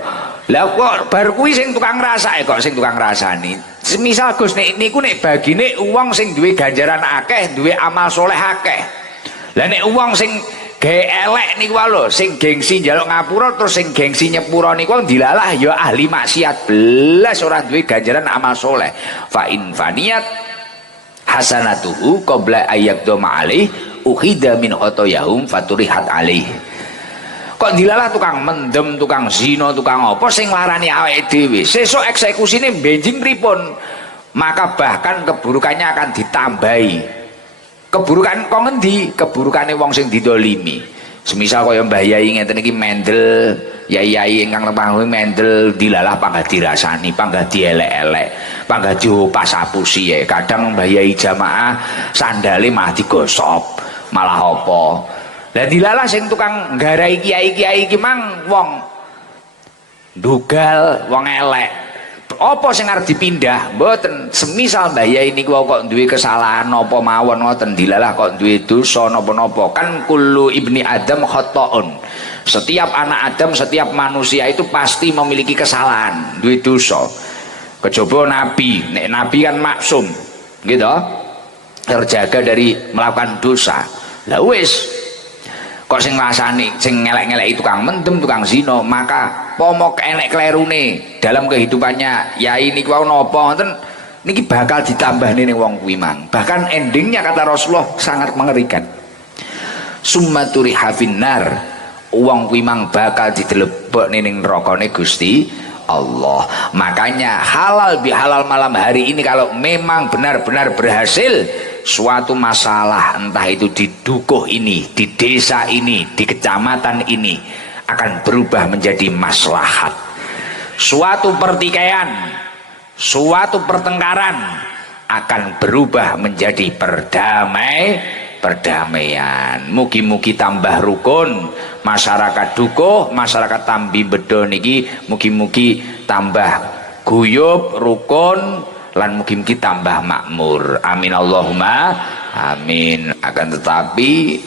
Lah kok bar kuwi sing tukang rasake kok sing tukang rasani. Semisal Gus niku nek bagine uang sing duwe ganjaran akeh, duwe amal soleh akeh. Lah nek uang sing gawe elek niku lho, sing gengsi njaluk ngapura terus sing gengsi nyepura niku dilalah ya ahli maksiat belas ora duwe ganjaran amal soleh. Fa in faniyat hasanatuhu qabla ayyaqdama alaih ukhida min khotoyahum faturihat alaih. Kok dilalah tukang mendem, tukang zina, tukang apa sing larani awake dhewe. Sesuk eksekusine benjing pripun? Maka bahkan keburukannya akan ditambahi. Keburukan kok ngendi? Keburukane wong sing didolimi. Semisal kaya Mbah Yai ngeten iki mendel, yai-yai ingkang lemah mendel dilalah panggah dirasani, panggah dielek-elek, panggah diopas apusi ya. Kadang Mbah Yai jamaah sandale mah digosop, malah apa? Lah dilalah sing tukang nggarai kiai-kiai iki mang wong ndugal, wong elek. Apa sing arep dipindah? Mboten. Semisal Mbah Yai niku kok duwe kesalahan apa mawon ngoten dilalah kok duwe dosa napa-napa. Kan kullu ibni Adam khata'un. Setiap anak Adam, setiap manusia itu pasti memiliki kesalahan, duwe dosa. Kejaba nabi, nek nabi kan maksum, gitu. Terjaga dari melakukan dosa. Lah wis kok sing ngrasani sing ngelek-ngeleki tukang mendem, tukang zina, maka pomok enek klerune dalam kehidupannya yai niku wae napa ngoten niki bakal ditambahne ning wong kuwi mang. Bahkan endingnya kata Rasulullah sangat mengerikan. Summaturi hafinnar, wong kuwi mang bakal didelebokne ning nerakane Gusti Allah. Makanya halal bihalal malam hari ini kalau memang benar-benar berhasil suatu masalah entah itu di dukuh ini, di desa ini, di kecamatan ini akan berubah menjadi maslahat. Suatu pertikaian, suatu pertengkaran akan berubah menjadi perdamaian. Mugi-mugi tambah rukun masyarakat dukuh, masyarakat Tambi Bedo niki mugi-mugi tambah guyub, rukun, lan mugi-mugi tambah makmur. Amin Allahumma amin. Akan tetapi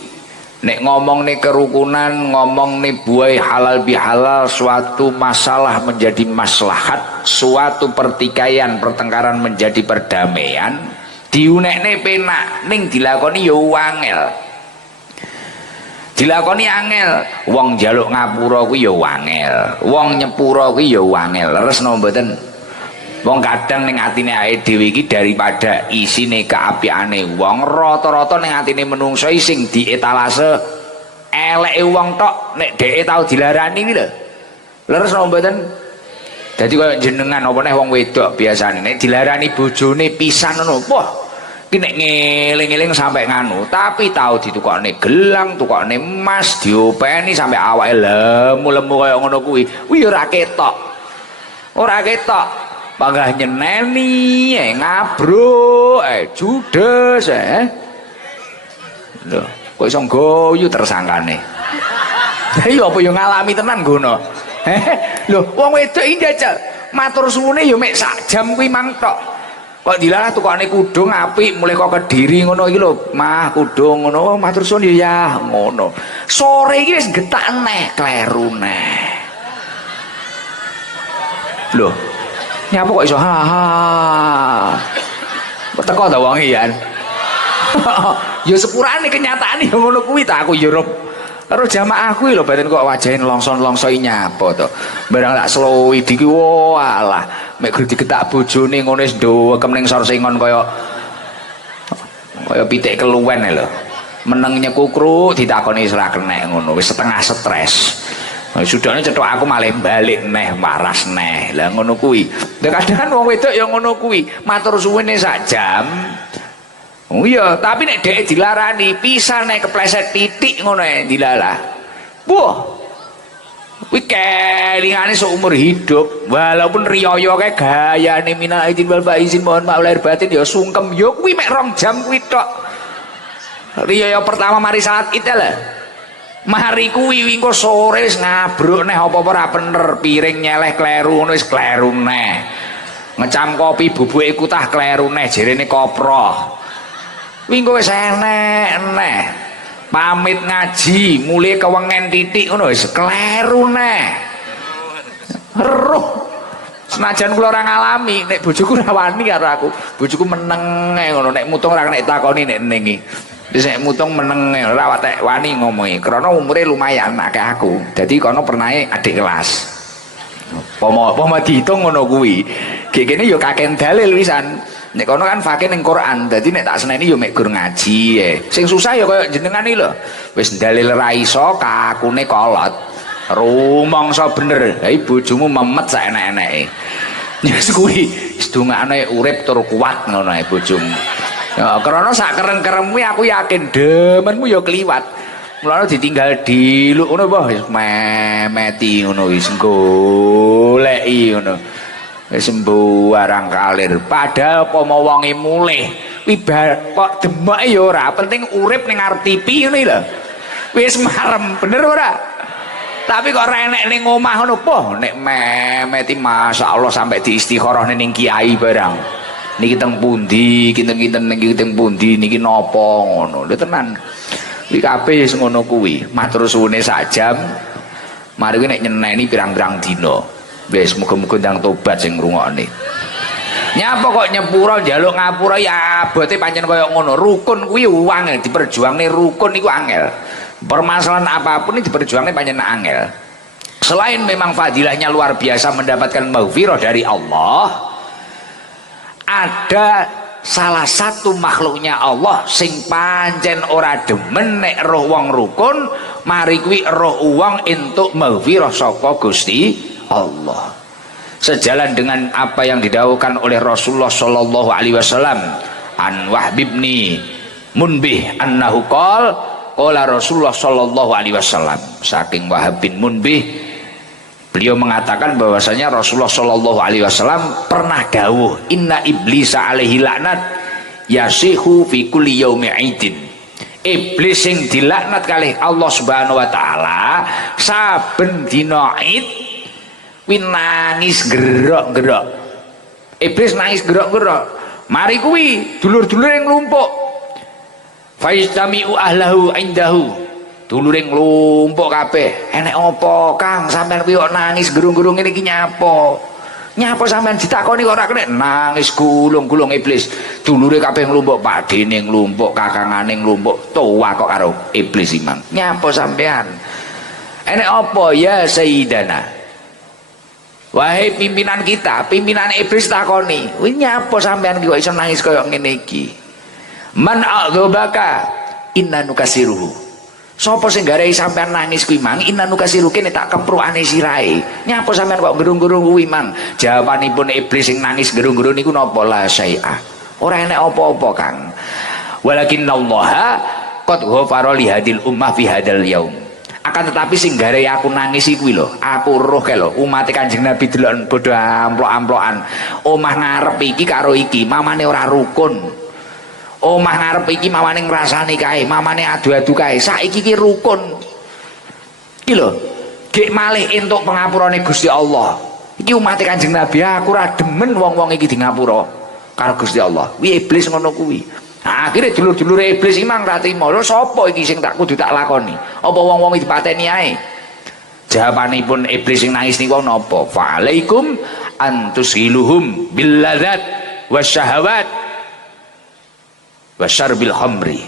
nek ngomong nih kerukunan, ngomong nih buai halal bihalal, suatu masalah menjadi maslahat, suatu pertikaian pertengkaran menjadi perdamaian, diunekne penak ning dilakoni ya wangel. Dilakoni angel, wong njaluk ngapura kuwi ya wangel, wong nyepura kuwi ya wangel. Leres napa mboten? Wong kadang ning atine awake dhewe iki daripada isine keapiane wong, rata-rata ning atine menungso sing dietalase eleke wong tok nek dheke tau dilarani iki lho. Leres napa mboten? Dadi kaya jenengan apa neh wong wedok biasane nek dilarani bojone pisan ngono, wah iki nek ngeling-eling sampai nganu, tapi tau ditukokne gelang, tukokne emas, diopeni sampai awake lemu-lemu kaya ngono kuwi. Kuwi ora ketok. Ora ketok. Panggah nyeneni, ngabro, judes, Loh, kok iso nggoyu tersangkane. Iya apa yo ngalami tenan ngono. Loh, wong wedok iki jajal matur suwune yo mek sak jam kuwi mang tok. Kok dilalah tukane kudung apik mulai kok Kediri ngono iki lho, Mah kudung ngono, matur suwun ya ngono. Sore iki wis getak neh, kleru neh. Loh, nyapa kok iso ha. Teko ta wong iyan. Ya sepurane kenyataane ya ngono kuwi ta aku ya rob. Karo jamaah kuwi lho badan kok wajahe nelongso-nelongso nyapa to. Barang tak slowi iki walah mek gru diketak bojone ngono wis ndowekem ning sorsengon kaya pitik keluwen lho. Meneng nyekukruk ditakoni ora kenek ngono wis setengah stres. Sudahnya cetok aku malah balik neh waras neh lah ngono kuwi. Kadang kan wong wedok ya ngono kuwi matur suwene sak jam. Oh iya, tapi nek dhek dilarani pisan nek kepleset titik ngono ae dilalah. Wah. Kuwi kelingane seumur hidup. Walaupun riyaya kae gayane minal aidin wal faizin mohon maaf lahir batin ya sungkem yo kuwi mek 2 jam kuwi tok. Riyaya pertama mari salat Id lah. Mari kuwi wingko sore wis ngabruk neh apa-apa ora bener, piring nyeleh kleru ngono wis kleru neh. Ngecam kopi bubuke kutah kleru neh jerene koproh. Wingko wis enek neh. Pamit ngaji mulai kewengen titik ngono wis kleru neh. Eruh. Senajan kula ora ngalami, nek bojoku ora wani karo aku. Bojoku meneng ngono, nek mutung ora nek takoni nek ning Saya mutung meneng ora watek wani ngomongi karena umure lumayan akeh aku. Jadi kono pernah adik kelas. Pomo dihitung ngono kuwi. Kene yo kakek dalil wisan. Nek kono kan fakih ning Quran. Dadi nek tak seneni yo mek gur ngaji Sing susah yo koyo jenengan iki lho. Wis dalil ra iso kakune kolot. Rumangsa bener. Ha bojomu memet sak enek-eneke. Wis kuwi wis dongakne urip tur kuat ngono ae bojomu. Ya, karena sak kereng-kerengmu aku yakin demenmu ya kliwat. Mulane ditinggal diluk ngono apa wis memeti ngono wis goleki ngono. Wis sembarang kalir. Padahal apa mau wonge mulih. Kuwi kok demeke ya ora, penting urip ning ngarep TV ngono lho. Wis marem, bener ora? Tapi kok ora enek ning omah ngono po, nek memeti masyaallah sampai diistikharah ning kiai barang. Niki teng pundi, kinten-kinten niki teng pundi, niki napa ngono. Lho tenan. Iki kabeh wis ngono kuwi. Matur suwune sak jam. Mari kuwi nek nyeneni pirang-pirang dina. Wis muga-muga ndang tobat sing ngrungokne. Nyapa kok nyepura njaluk ngapura ya abote pancen kaya ngono. Rukun kuwi angel diperjuangne rukun iku angel. Permasalahan apapun ini diperjuangne pancen angel. Selain memang fadilahnya luar biasa mendapatkan maghfirah dari Allah, ada salah satu makhluknya Allah sing pancen ora demen nek roh wong rukun, mari kuwi roh wong entuk maghfirah saka Gusti Allah. Sejalan dengan apa yang didhawuhkan oleh Rasulullah sallallahu alaihi wasallam, an Wahb bin Munbih annahu qala Rasulullah sallallahu alaihi wasallam. Saking Wahab bin Munbih, beliau mengatakan bahwasanya Rasulullah sallallahu alaihi wasallam pernah dawuh, inna iblisa alaihi laknat yasihu fi kulli yaumi idin. Iblis sing dilaknat kalih Allah Subhanahu wa taala saben dina Id kuwi nangis gerok-gerok. Iblis nangis gerok-gerok. Mari kuwi dulur-dulur yang nglumpuk. Faistami'u ahlahu indahu. Dulure nglumpuk kabeh. Enek apa, Kang? Sampeyan kuwi kok nangis gerung-gerung ngene iki nyapa? Nyapa sampeyan ditakoni kok ora kena nangis gulung-gulung iblis. Dulure kabeh nglumpuk, padene nglumpuk, kakangane nglumpuk, tuwa kok karo iblis imang. Nyapa sampeyan? Enek apa ya Sayyidana? Wahai pimpinan kita, pimpinan iblis takoni, "Kuwi nyapa sampeyan kok iso nangis kaya ngene iki?" Man a'dzabaka inna nukasiruhu. Sopo sing garai sampean nangis kuwi mang, inna nukasiru kene tak keprukane sirahe. Nyapa sampean kok gerung-gerung kuwi mang? Jawabanipun iblis sing nangis gerung-gerung niku napa? La syai'a. Ora enek apa-apa, Kang. Walakinallaha qad ghafara li hadil ummah fi hadal yaum. Akan tetapi sing garai aku nangis kuwi lho, aku roh kae lho, umat Kanjeng Nabi delok padha amplok-amplokan. Omah ngarep iki karo iki, mamane ora rukun. Omah ngarep iki mamane ngrasani kae, mamane adu-adu kae. Saiki iki rukun. Iki lho, gek malih entuk pengapurane Gusti Allah. Iki umat Kanjeng Nabi, aku ora demen wong-wong iki di ngapura karo Gusti Allah. Kuwi iblis ngono kuwi. Nah, akhirnya dulur-dulure iblis iki mang ra trimo. Lho sapa iki sing tak kudu tak lakoni? Apa wong-wong iki dipateni ae? Jawabanipun iblis sing nangis niku napa? Fa'alaikum antushiluhum bil ladzat wasyahawat wasyarbil khamri.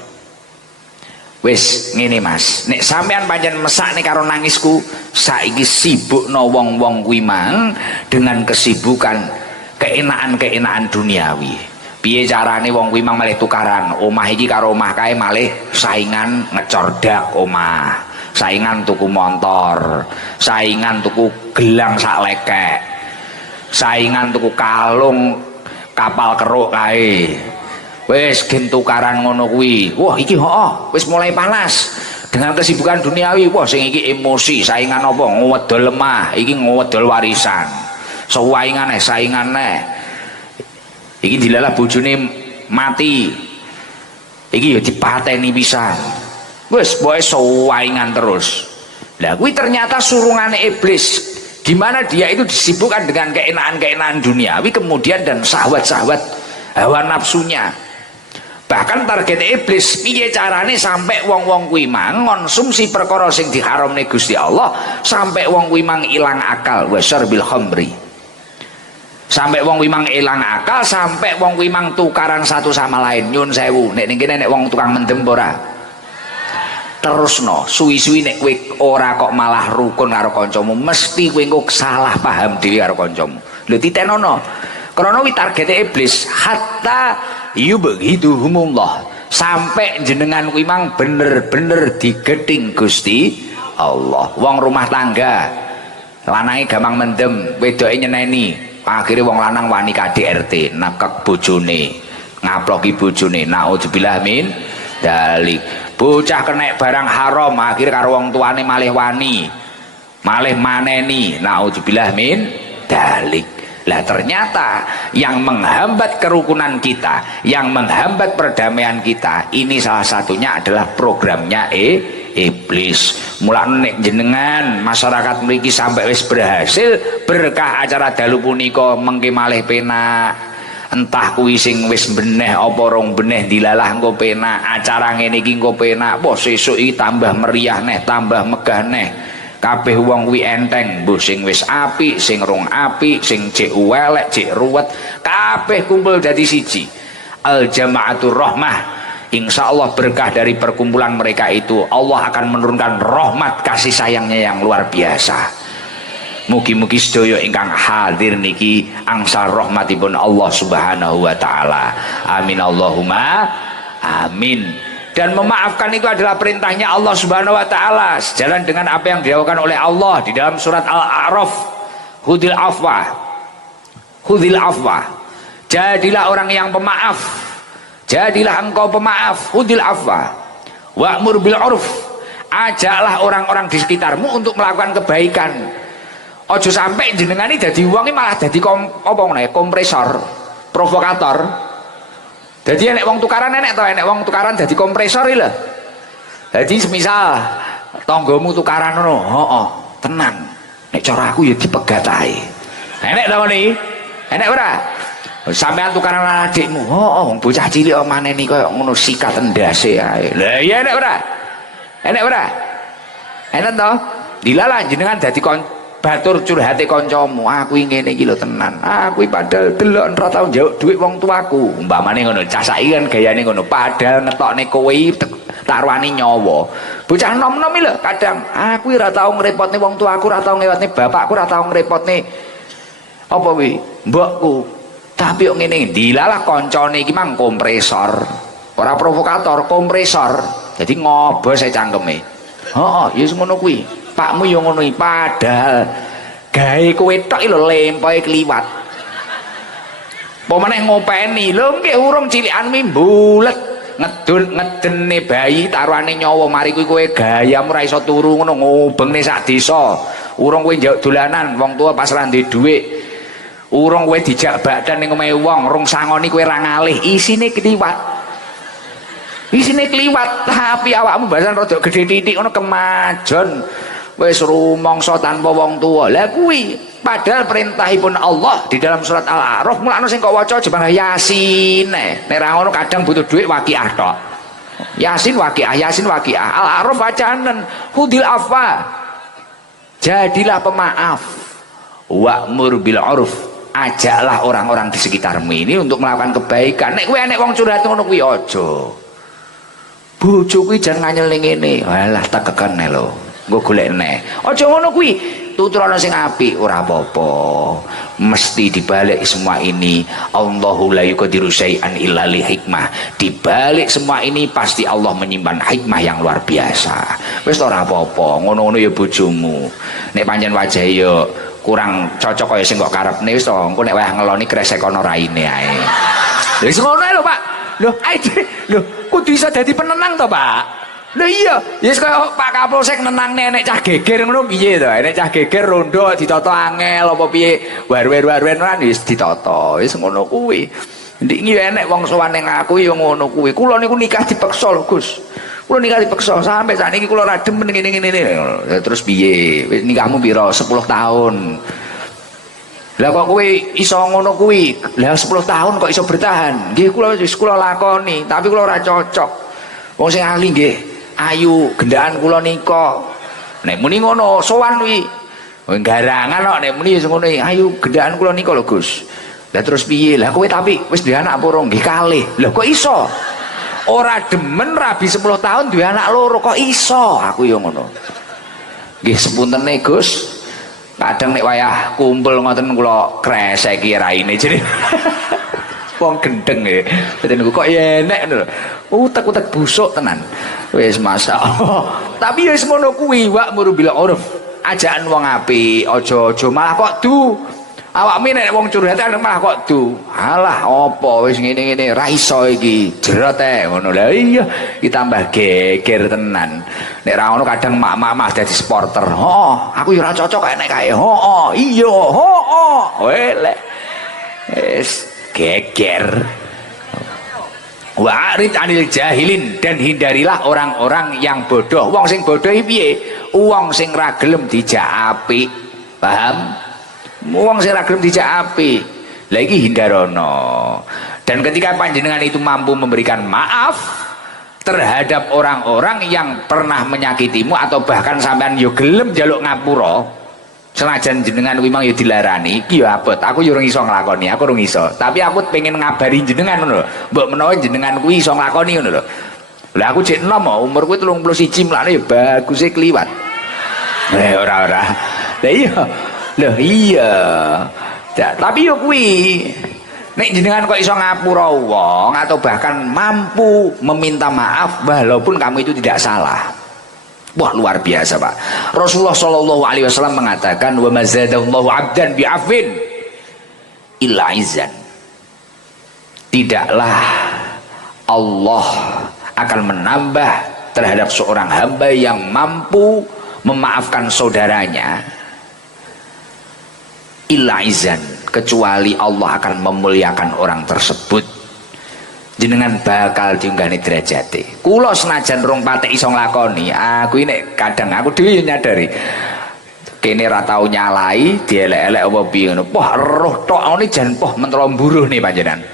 Wis ngene Mas, nek sampean pancen mesakne karo nangisku, saiki sibukno wong-wong kuwi mang dengan kesibukan keenaan-keenaan duniawi. Piye carane wong kuwi mang malih tukaran, omah iki karo omah kae malih saingan ngecordak omah, saingan tuku motor, saingan tuku gelang sak lekek, saingan tuku kalung kapal keruk kae. Wis gen tukaran ngono kuwi. Wah iki wis mulai panas dengan kesibukan duniawi. Wah sing iki emosi, saingan apa ngwedol lemah, iki ngwedol warisan. Saingan neh. Iki dilalah bojone mati. Iki ya dipateni pisan. Wis pokoke saingan terus. Lah kuwi ternyata surungane iblis. Di mana dia itu disibukkan dengan keenaan-keenaan duniawi kemudian dan syahwat-syahwat hawa nafsunya. Bahkan target iblis piye carane sampai wong-wong kuwi mang konsumsi perkara sing diharamne Gusti Allah, sampai wong kuwi mang ilang akal, wasyarbil khamri. Sampai wong kuwi mang ilang akal, sampai wong kuwi mang tukaran satu sama lain. Nyun sewu, nek ning kene nek wong tukang mendem ora. Terusno, suwi-suwi nek kowe ora kok malah rukun karo kancamu, mesti kowe engko salah paham dhewe karo kancamu. Lho titenono. Karena wi targete iblis hatta yubghiduhumullah, sampai jenengan kuwi mang bener-bener digedhing Gusti Allah. Wong rumah tangga lanange gampang mendem, wedoke nyeneni, akhire wong lanang wani KDRT, nakek bojone, ngaploki bojone, naudzubillah min dalik. Bocah kena barang haram, akhir karo wong tuane malih wani, malih maneni, naudzubillah min dalik. Lah ternyata yang menghambat kerukunan kita, yang menghambat perdamaian kita, ini salah satunya adalah programnya iblis. Mulane nek jenengan masyarakat mriki sampai wis berhasil berkah acara dalu punika mengke malih penak. Entah kuwi sing wis beneh apa rong beneh dilalah engko penak, acara ngene iki engko penak, apa sesuk iki tambah meriah neh, tambah megah neh. Kabeh wong kuwi enteng, mbuh sing wis apik, sing rong apik, sing cek welek, cek ruwet, kabeh kumpul dadi siji. Al jamaatur rahmah. Insyaallah berkah dari perkumpulan mereka itu Allah akan menurunkan rahmat kasih sayangnya yang luar biasa. Mugi-mugi sedaya ingkang hadir niki angsal rahmatipun Allah Subhanahu wa taala. Amin Allahumma amin. Dan memaafkan itu adalah perintahnya Allah Subhanahu wa taala, sejalan dengan apa yang dilakukan oleh Allah di dalam surat Al-A'raf, hudil afwa. Jadilah orang yang pemaaf Jadilah engkau pemaaf, khudil afwa wa'mur bil 'urf. Ajaklah orang-orang di sekitarmu untuk melakukan kebaikan. Ojo sampai jenengan ini jadi wong malah jadi kompresor, provokator. Jadi enek wong tukaran enek to, enek wong tukaran jadi kompresor lho. Jadi semisal tanggamu tukaran ngono, heeh, tenang. Nek cara aku ya dipegat ae. Enek ta ngene? Enek ora? Sampean tukaran adikmu, oh bocah cilik kok maneni koyo ngono sikat endase ae. Lah iya enek ora? Enek ora? Enek to? Dilalah jenengan dadi batur curhate kancamu, aku ngene iki lho tenan. Aku padahal delok ora tau njaluk dhuwit wong tuaku. Umpamane ngono, cah saiki kan gayane ngono, padahal ngetokne kowe taruhane nyawa. Bocah nom-nom iki lho kadang, aku ora tau ngrepotne wong tuaku, ora tau ngrepotne bapakku, ora tau ngrepotne apa kuwi? Mbokku. Tapi kok ngene, dilalah koncone iki mang kompresor. Ora provokator, kompresor. Jadi ngobos e cangkeme. Heeh, ya ngono kuwi. Pakmu ya ngono iki, padahal gawe kowe tok iki lho lempoe kliwat. Apa meneh ngopeni, lho nggih urung cilikan mi mbulet. Ngedene bayi taruhane nyawa, mari kuwi kowe gayamu ora iso turu ngono ngobengne sak desa. Urung kowe njaluk dolanan, wong tua pas ra ndek dhuwit. Urung kowe dijak badan ning omahe wong, rong sangoni kowe ra ngalih, isine kliwat. Isine kliwat, tapi awakmu basan rada gedhe titik ngono kemajon. Wis rumangsa tanpa wong tuwa. Lah kuwi padahal perintahipun Allah di dalam surat Al-A'raf, mulane sing kok waca jebang Yasin. Nek ra ngono kadang butuh dhuwit Waqiah tok. Yasin Waqiah, Yasin Waqiah. Al-A'raf bacaanen hudil afwa. Jadilah pemaaf. Wa'mur bil 'urf. Ajaklah orang-orang di sekitarmu ini untuk melakukan kebaikan. Nek kowe enek wong curhat ngono kuwi aja. Bojo kuwi jan nganyel ning ngene. Walah tekeken lho. Nggo golekne. Aja ngono kuwi. Tuturana sing apik ora apa-apa. Mesti dibalik semua ini Allahu la yuqdiru syai'an illa li hikmah. Dibalik semua ini pasti Allah menyimpan hikmah yang luar biasa. Wis ora apa-apa. Ngono-ngono ya bojomu. Nek pancen wajahe ya kurang cocok kaya sing kok karepne wis to, engko nek wayah ngeloni kresek ana raine ae. Lha wis ngono lho, Pak. Lho, lho, kudu iso dadi penenang to, Pak. Lho iya, ya wis kaya Pak Kapolsek nenangne nek cah geger ngono piye to? Nek cah geger rondo ditata angel apa piye? War-war-war wis ditata. Wis ngono kuwi. Ndik iki enek wong sowan ning aku ya ngono kuwi. Kula niku nikah dipeksa lho, Gus. Kula nikah dipeksa sampai saat ini kula ra demen ngene-ngene. Terus piye? Wis nikahmu pira? 10 tahun. Lah kok kowe iso ngono kuwi? Lah 10 tahun kok iso bertahan? Nggih kula lakoni, tapi kula ora cocok. Wong sing ahli nggih, ayu gendaan kula nika. Nek muni ngono sowan kuwi. Garangan kok nek muni wis ngono ayu gendaan kula nika lho, Gus. Lah terus piye? Lah kowe tapi wis duwe anak apa ora? Nggih kalih. Lah kok iso? Ora demen rabi 10 tahun duwe anak loro kok iso? Aku ya ngono. Nggih sepuntene Gus. Kadang nek wayah kumpul ngoten kula kreseki raine jenenge. Wong gendeng nggih. Dadi niku kok enek ngono. Utek-utek busuk tenan. Wis masyaallah. Tapi ya wis ngono kuwi, wa'mur bil 'urf. Ajakan wong apik, aja-aja malah kok awakmu nek wong curhatan malah kok alah apa wis ngene-ngene ra iso iki jerot ngono. Lah iya ditambah geger tenan. Nek ra ngono kadang mak-mak dadi supporter. Aku ya ora cocok nek kae. Iya, welek. Wis geger. Wa'rid 'anil jahilin, dan hindarilah orang-orang yang bodoh. Wong sing bodoh iki piye? Wong sing ra gelem dijak apik. Paham? Wong sing ra gelem dijak apik. Lah iki hindarono. Dan ketika panjenengan itu mampu memberikan maaf terhadap orang-orang yang pernah menyakitimu atau bahkan sampean yo gelem njaluk ngapura, senajan jenengan kuwi mang yo dilarani, iki yo abot. Aku yo ora iso nglakoni, aku ora iso. Tapi aku pengen ngabari jenengan ngono lho. Mbok menawa jenengan kuwi iso nglakoni ngono lho. Lah aku cek enom umurku 31 mlane yo baguse kliwat. Ora. Lah iya. Loh iya. Tapi yo kuwi nek jenengan kok iso ngapura wong atau bahkan mampu meminta maaf walaupun kamu itu tidak salah. Wah luar biasa Pak. Rasulullah Shallallahu Alaihi Wasallam mengatakan wa mazadallahu abdan bi'afin illa izan. Tidaklah Allah akan menambah terhadap seorang hamba yang mampu memaafkan saudaranya illa izan, kecuali Allah akan memuliakan orang tersebut. Jenengan bakal diunggahne derajate. Kula senajan rong patek iso nglakoni, aku ini kadang aku dhewe nyadari kene ra tau nyalai dielek-elek apa piye ngono. Poh roh tok ngene jan poh mentara mburuh nih panjenengan.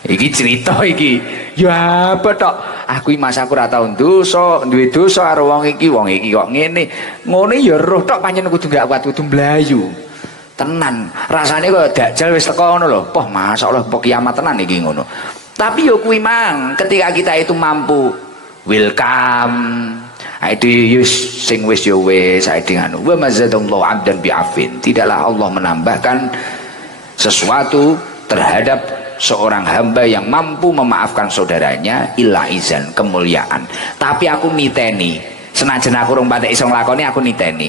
Iki cerita iki. Ya apa tok? Aku iki mas aku ra tau dosa, duwe dosa karo wong iki kok ngene. Ngene ya roh tok panjenengan kudu gak kuat kudu mlayu. Tenan. Rasane kok dajal wis teko ngono lho. Poh masyaallah poh kiamat tenan iki ngono. Tapi yo kuwi mang ketika kita itu mampu welcome yus sing wis yo wis nganu wa mazadallahu 'abdan bi'afin. Tidaklah Allah menambahkan sesuatu terhadap seorang hamba yang mampu memaafkan saudaranya illa izan, kemuliaan. Tapi aku niteni senajan aku rong patek iso nglakoni, aku niteni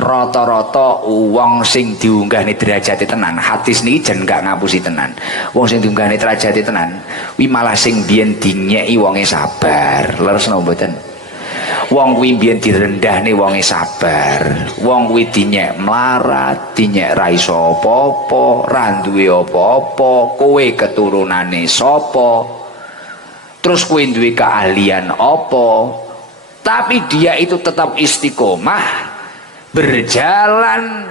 rata-rata wong sing diunggahne derajate tenan, hadis niki jan gak ngapusi tenan. Wong sing diunggahne derajate tenan kuwi malah sing biyen dinyeki wonge sabar. Leres napa mboten? Wong kuwi biyen direndahne wonge sabar. Wong kuwi dinyek melarat, dinyek ra iso apa-apa, ra duwe apa-apa, kowe keturunane sapa? Terus kowe duwe keahlian apa? Tapi dia itu tetap istiqomah berjalan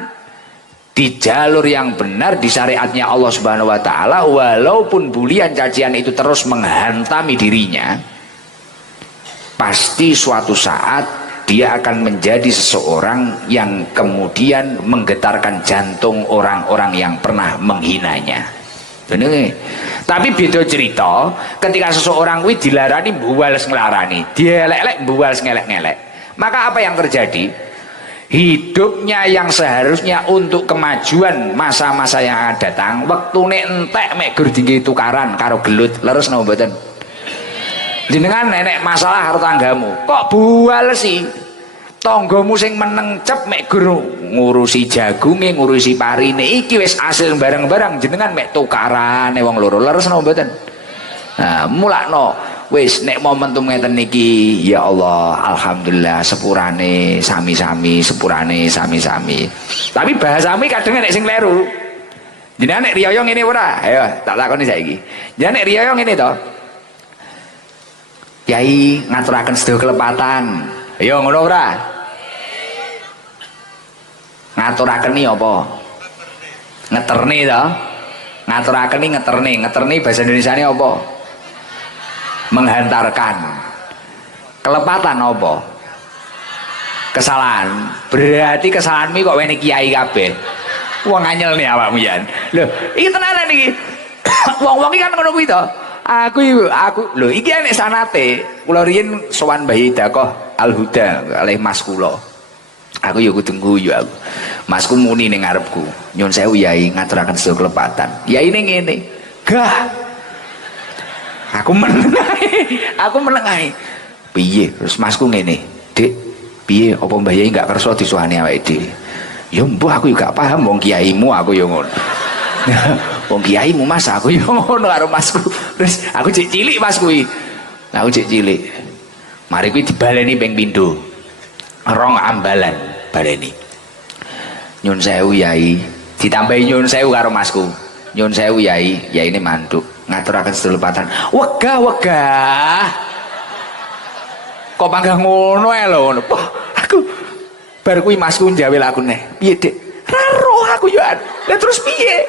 di jalur yang benar di syariatnya Allah Subhanahu wa taala, walaupun bulian cacian itu terus menghantami dirinya, pasti suatu saat dia akan menjadi seseorang yang kemudian menggetarkan jantung orang-orang yang pernah menghinanya. Bener. Tapi beda cerita ketika seseorang kuwi dilarani mbuwales nglarani, dielek-elek mbuwales ngelek-ngelek. Maka apa yang terjadi? Hidupnya yang seharusnya untuk kemajuan masa-masa yang akan datang, wektune entek mek gur tinggi tukaran karo gelut. Leres napa mboten? Jenengan nenek masalah karo tanggamu, kok bual sih? Tanggamu sing meneng cep mek gur ngurusi jagunge, ngurusi parine, iki wis asil barang-barang, jenengan mek tukarane wong loro. Leres napa mboten? Nah, mulakno wis nek momentum ngeten niki ya Allah alhamdulillah sepurane sami-sami, sepurane sami-sami. Tapi bahasamu kadang nek sing kleru. Jenengan nek riyaya ngene ora? Ayo tak takoni saiki. Jenengan nek riyaya ngene to? Kyai ngaturaken sedaya kelepatan. Ayo ngono ora? Ngaturaken iki apa? Ngeterni to? Ngaturaken iki ngeterni. Ngeterni bahasa Indonesiane apa? Menghantarkan. Kelepatan apa? Kesalahan. Berarti kesalahanmu kok wene kiai kabeh. Wong anyel nih awakmu jan. Lho, iki tenanan iki. Wong-wong iki kan ngono kuwi to. Aku lho iki nek sanate kula riyen sowan Mbah Hidayah Al Huda kalih Mas kula. Aku ya kudu guyu aku. Masku muni ning ngarepku. Nyun sewu yai ngaturaken sedaya kelepatan. Yai ning ngene. Gah. Aku meneng ae. Piye? Terus masku ngene, "Dik, piye apa Mbah Yai gak kersa disuwani awake dhewe?" Ya mbuh aku juga gak paham wong kiaimu aku ya ngono. Wong kiaimu Mas aku ya ngono karo masku. Terus aku cek cilik Mas kuwi. Aku cek cilik. Mari kuwi dibaleni ping pindho. Rong ambalan baleni. Nyun sewu Yai, ditambahi nyun sewu karo masku. Nyun sewu Yai, Yai ini mantuk. Ngaturaken sedelepatan. Wegah. Kok panggah ngono ae lho ngono. Aku bar kuwi masku njawel aku neh. Piye, Dik? Ra roh aku yo. Lah terus piye?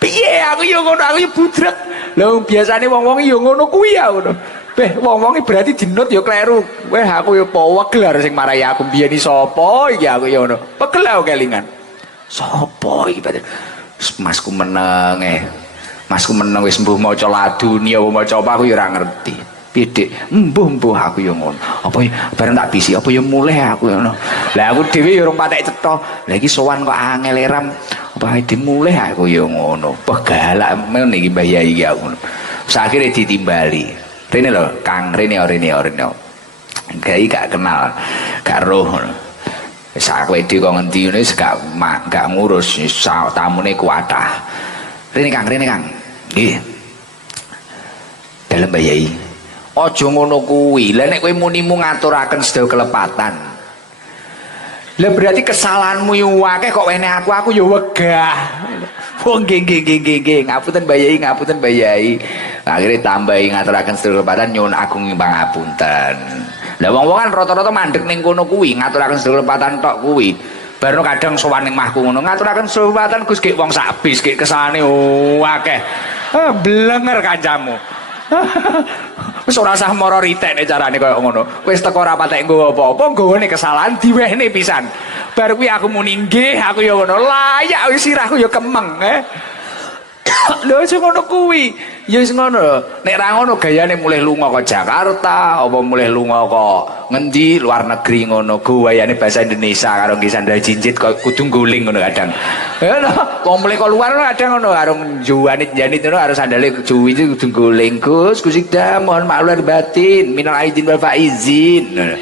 Piye aku yo ngono, aku yo budrek. Lah biasane wong-wong yo ngono kuwi ya ngono. Beh, wong-wong berarti dinut yo kleru. Weh aku yo wegel arep sing marahi aku biyen sapa iki aku yo ngono. Pegel aku kelingan. Sapa iki? Masku meneng Masku meneng wis mbuh maca laduni apa maca apa aku ya ora ngerti. Piye Dik? Mbuh aku ya ngono. Apa bareng tak bisi apa ya mulih aku ngono. Lah aku dhewe ya urung patek cetha. Lah iki sowan kok angel eram. Apa iki mulih aku ya ngono. Wah galak men iki Mbah Yai iki aku ngono. Sakire ditimbali. Rene lho, Kang rene. Gai gak kenal, gak roh ngono. Wis aku dhewe kok ngendi ngene wis gak ngurus tamune kuatah. Rene Kang. Nggih. Lah Mbah Yai, aja ngono kuwi. Lah nek kowe munimu ngaturaken sedaya kelepatan. Lah berarti kesalahanmu yo akeh kok wene aku yo wegah. Wong nggih ngapunten Mbah Yai, ngapunten Mbah Yai. Akhire tambahi ngaturaken sedaya kelepatan nyuwun agung pangapunten. Lah wong-wong kan rata-rata mandeg ning kono kuwi ngaturaken sedaya kelepatan tok kuwi. Baru kadang sowan ning mahku ngono ngaturaken sedaya kelepatan Gus gek wong sabis gek kesalane akeh. Blenger kancamu. Wis ora usah mara ritek nek carane kaya ngono. Wis teko ora patek nggo apa-apa, nggone kesalahan diwehne pisan. Bar kuwi aku muni nggih, aku ya ngono. Layak wis sirahku ya kemeng, Lho sing ngono kuwi. Ya wis ngono. Nek ra ngono gayane mulih lunga ke Jakarta, apa mulih lunga kok ngendi luar negeri ngono. Gayane bahasa Indonesia karo nggih sandal jinjit kok kudu guling ngono kadang. Ya lho, wong mulih kok luar kadang ngono karo juanit-janit ngono karo sandale juwi kudu guling. Gus Ikda mohon maaf lahir batin, minal aidin wal faizin.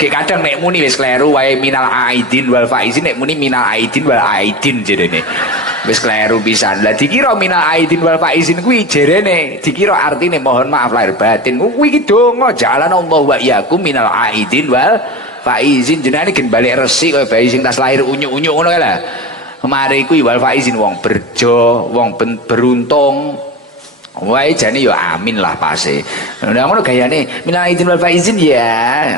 Kayak kadang nek muni wis kleru wae minal aidin wal faizin, nek muni minal aidin wal aidin jerene. Wis kleru pisan. Lah dikira minal aidin wal faizin kuwi jerene dikira artine mohon maaf lahir batin. Kuwi iki donga jalan Allah wa iyyakum minal aidin wal faizin. Jenenge gen balik resik kaya bayi sing tas lahir unyuk-unyuk ngono kae lah. Kemari kuwi wal faizin wong berjo, wong beruntung. Wae jane yo amin lah pase. Nah ngono gayane minal aidin wal faizin ya.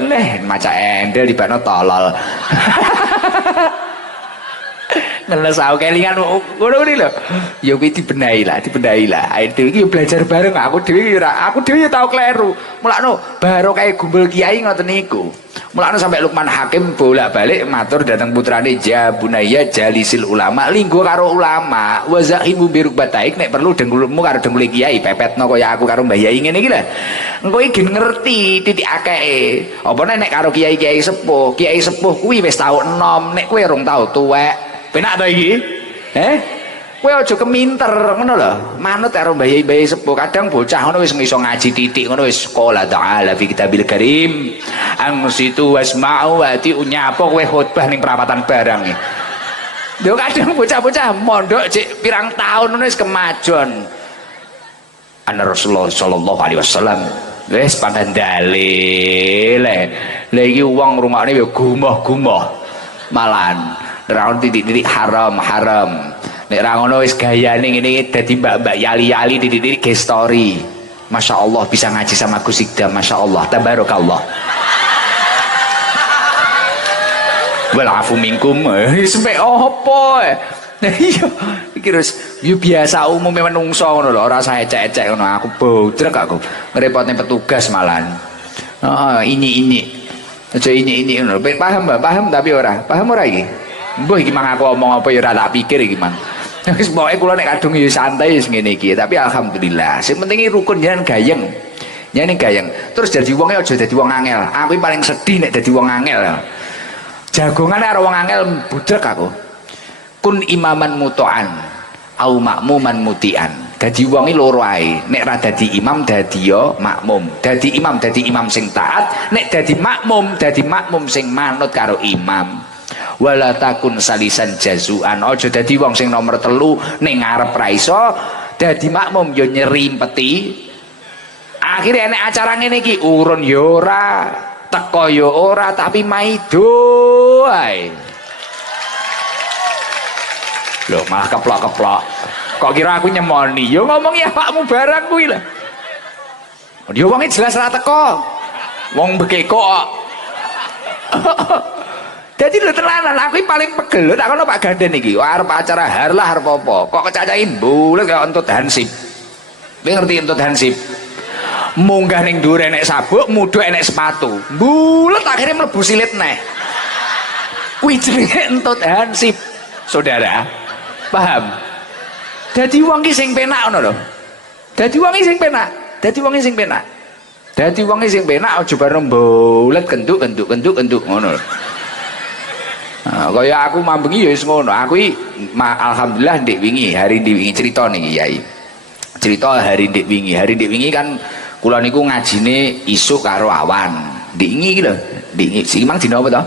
Eleh maca endel dibakno tolol. Ngeles aku kelingan ngono kuwi lho. Ya kuwi dibenahi lah. Ayo iki yo belajar bareng aku dhewe yo tau kleru. Mulakno baro kae gumbul kiai ngoten niku. Mulane sampai Lukman Hakim bolak-balik matur datang putrane Bunaya jalisil ulama, linggo karo ulama, wa zahimu birukbataik nek perlu dengkulmu karo dengkul kiai pepetno kaya aku karo Mbah Yai ngene iki lho. Engko iki ngerti titik akeh. Apa nek karo kiai-kiai sepuh kuwi wis tau enom, nek kowe rong tau tuwek. Penak ta iki? Kowe aja keminter ngono lho. Manut karo Mbah Yai sepuh. Kadang bocah ngono wis iso ngaji titik ngono wis qala ta'ala fi kitabil karim. Angsitu wasma'u wa ati nyapa kowe khotbah ning perapatan barang iki. Lho kadang bocah-bocah mondok cek pirang tahun ngono wis kemajon. Ana Rasulullah sallallahu alaihi wasallam wis pandang dalil. Lah iki wong rungokne ya gumoh-gumoh. Malan ra titik-titik haram. Nek ra ngono wis gayane ngene dadi mbak-mbak yali-yali titik-titik ge story. Masya Allah bisa ngaji sama Gus Ikda, Masya Allah, tabarakallah. Walafu minkum, sampai opo? Iya, iki terus yo biasa umumnya menungso ngono lho, ora usah ecek-ecek ngono. Aku bodrek aku ngerepotne petugas malahan. Ini. Aja ini ngono. Paham tapi ora. Paham ora iki? Mbah iki mang aku omong apa ya ora tak pikir iki mang. Wis pokoke kula nek kadung ya santai wis ngene iki, tapi alhamdulillah. Sing penting rukun jangan gayeng. Nyane gayeng. Terus dadi wonge aja dadi wong angel. Aku paling sedih nek dadi wong angel. Jagongan karo wong angel budrek aku. Kun imaman mutoan au makmuman mutian. Dadi wong iki loro ae. Nek ra dadi imam dadi ya makmum. Dadi imam sing taat, nek dadi makmum sing manut karo imam. Wala takun salisan jazuan, aja dadi wong sing nomor 3 ning ngarep ra iso dadi makmum yo nyerimpeti. Akhire enek acara ngene iki urun yo ora, teko yo ora, tapi maido ae. Lho malah keplok-keplok. Kok kira aku nyemoni? Yo ngomong ya pakmu barang kuwi lho. Yo wonge jelas ra teko. Wong bekeko kok. Jadi lu telanan, aku paling pegel. Tak kono Pak Ganden iki, arep acara harlah arep apa? Kok kecacain bulet kaya entut hansip. Kowe ngerti entut hansip? Munggah ning dhuwur enek sabuk, mudhuk enek sepatu. Bulet akhirnya mlebu silit neh. Kuwi jenenge entut hansip. Saudara, paham? Dadi wong ki sing penak ngono lho. Dadi wong ki sing penak. Dadi wong ki sing penak aja bareng bulet kenduk ngono lho. Nah, kaya aku mambengi ya wis ngono. Aku alhamdulillah ndek wingi, hari ndek wingi cerita niki Yai. Cerita hari ndek wingi. Hari ndek wingi kan kula niku ngajine isuk karo awan. Ndek wingi iki lho, ndek wingi. Sing mang dina apa to?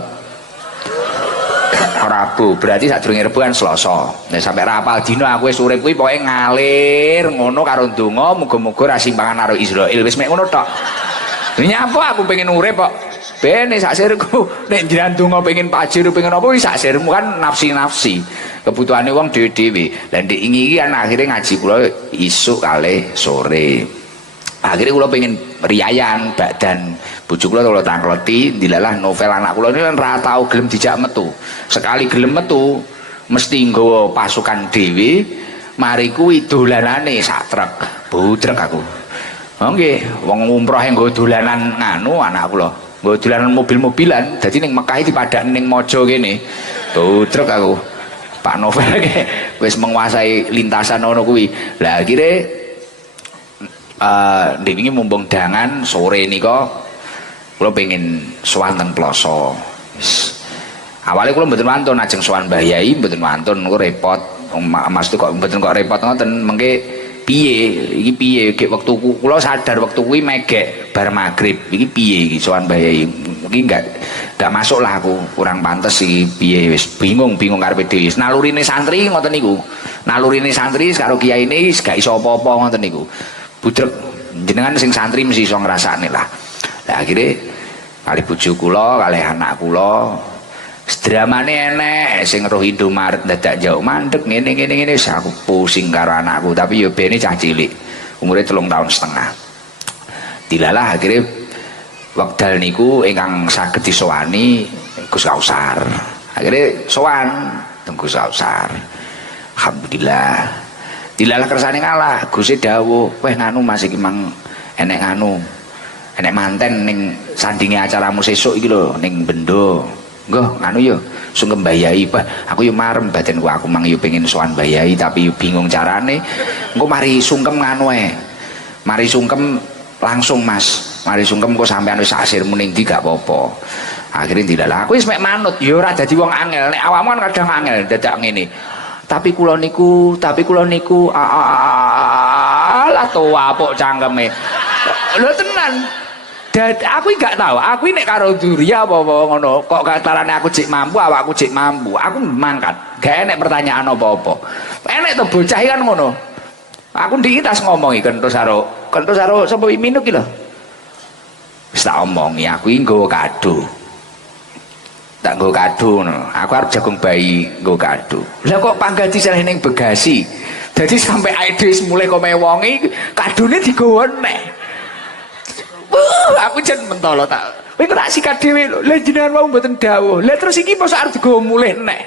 Rabu, berarti sadurunge Rebo kan Selasa. Nek sampai ra apal dina aku wis urip kuwi pokoke ngalir ngono karo ndonga muga-muga ra simpangan karo Israil. Wis mek ngono tok. Nyapa aku pengen urip kok. Ben sak sirku nek jenengan donga pengen pajir pengen apa wis sak sirmu kan nafsi-nafsi. Kebutuhane wong dhewe-dhewe. Lah ndek iki kan akhire ngaji kula isuk kalih sore. Akhirnya kula pengen riayan badan bojo kula kula tangkleti dilalah novel anak kula ini kan ra tau gelem dijak metu. Sekali gelem metu mesti nggawa pasukan dhewe mari kuwi dolanane sak truk. Budrek aku. Oh nggih, wong umroh nggo dolanan nganu anak kula. Nggo dolanan mobil-mobilan. Dadi ning Mekah dipadani ning Mojo kene. Budrek aku. Pak Novel wis menguasai lintasan ono kuwi. Lah akhirnya ndek iki mumpung dangan sore nika kula pengen sowan teng Ploso. Awale kula mboten wantun ajeng sowan Mbah Yai mboten wantun niku repot. Mas kok mboten kok repot ngoten mengke piye iki piye gek wektu kula sadar wektu kuwi megek bar magrib iki piye iki sowan Mbah Yai iki enggak masuk lah aku kurang pantes iki piye wis bingung karepe dhewe. Nalurine santri ngoten niku. Nalurine santri karo kiyaine wis gak iso apa-apa ngoten niku. Budrek jenengan sing santri mesti iso ngrasakne lah. Lah akhire kali bojo kula, kali anak kula dramane enek sing roh Indomaret dadak jauh mandek ngene wis aku pusing karo anakku tapi yo bene cah cilik. Umure 3 tahun setengah. Dilalah akhire wekdal niku ingkang saged disowani Gus Kausar. Akhire sowan teng Gus Kausar. Alhamdulillah. Dilalah kersane ngalah Gusti dawuh weh nganu Mas iki mang enek nganu enek manten ning sandinge acaramu sesuk iki lho ning Bendo nggo nganu yo sungkem Mbah Yai bah aku yo marem badanku aku mang yo pengen sowan Mbah Yai tapi yo bingung carane engko mari sungkem nganu mari sungkem langsung Mas mari sungkem kok sampean wis asirmu ning ndi gak apa-apa akhirnya dilalah aku wis mek manut yo ora dadi wong angel nek awakmu kan kadang angel dadak ngene tapi kula niku alah tua pok cangkeme lho tenan aku gak tahu aku nek karo Duria apa ngono kok katarane aku cek mampu awakku cek mampu aku mangkat gak enek pertanyaan apa-apa enek to bocah kan ngono aku ndiki tas ngomongi kentus karo sapa minuk iki lho wis tak omongi aku iki nggawa kado tak nggo kado no. Aku arep jagung bayi nggo kado. Lah kok panggati saleh ning Bekasi. Dadi sampai awake dhewe mulai kok mewongi kadone digawa nek. Aku jen mentolo tak. Kowe kok tak sikat dhewe lho. Lah jenengan wau mboten dawuh. Lah terus iki mosok arep digawa mulih nek.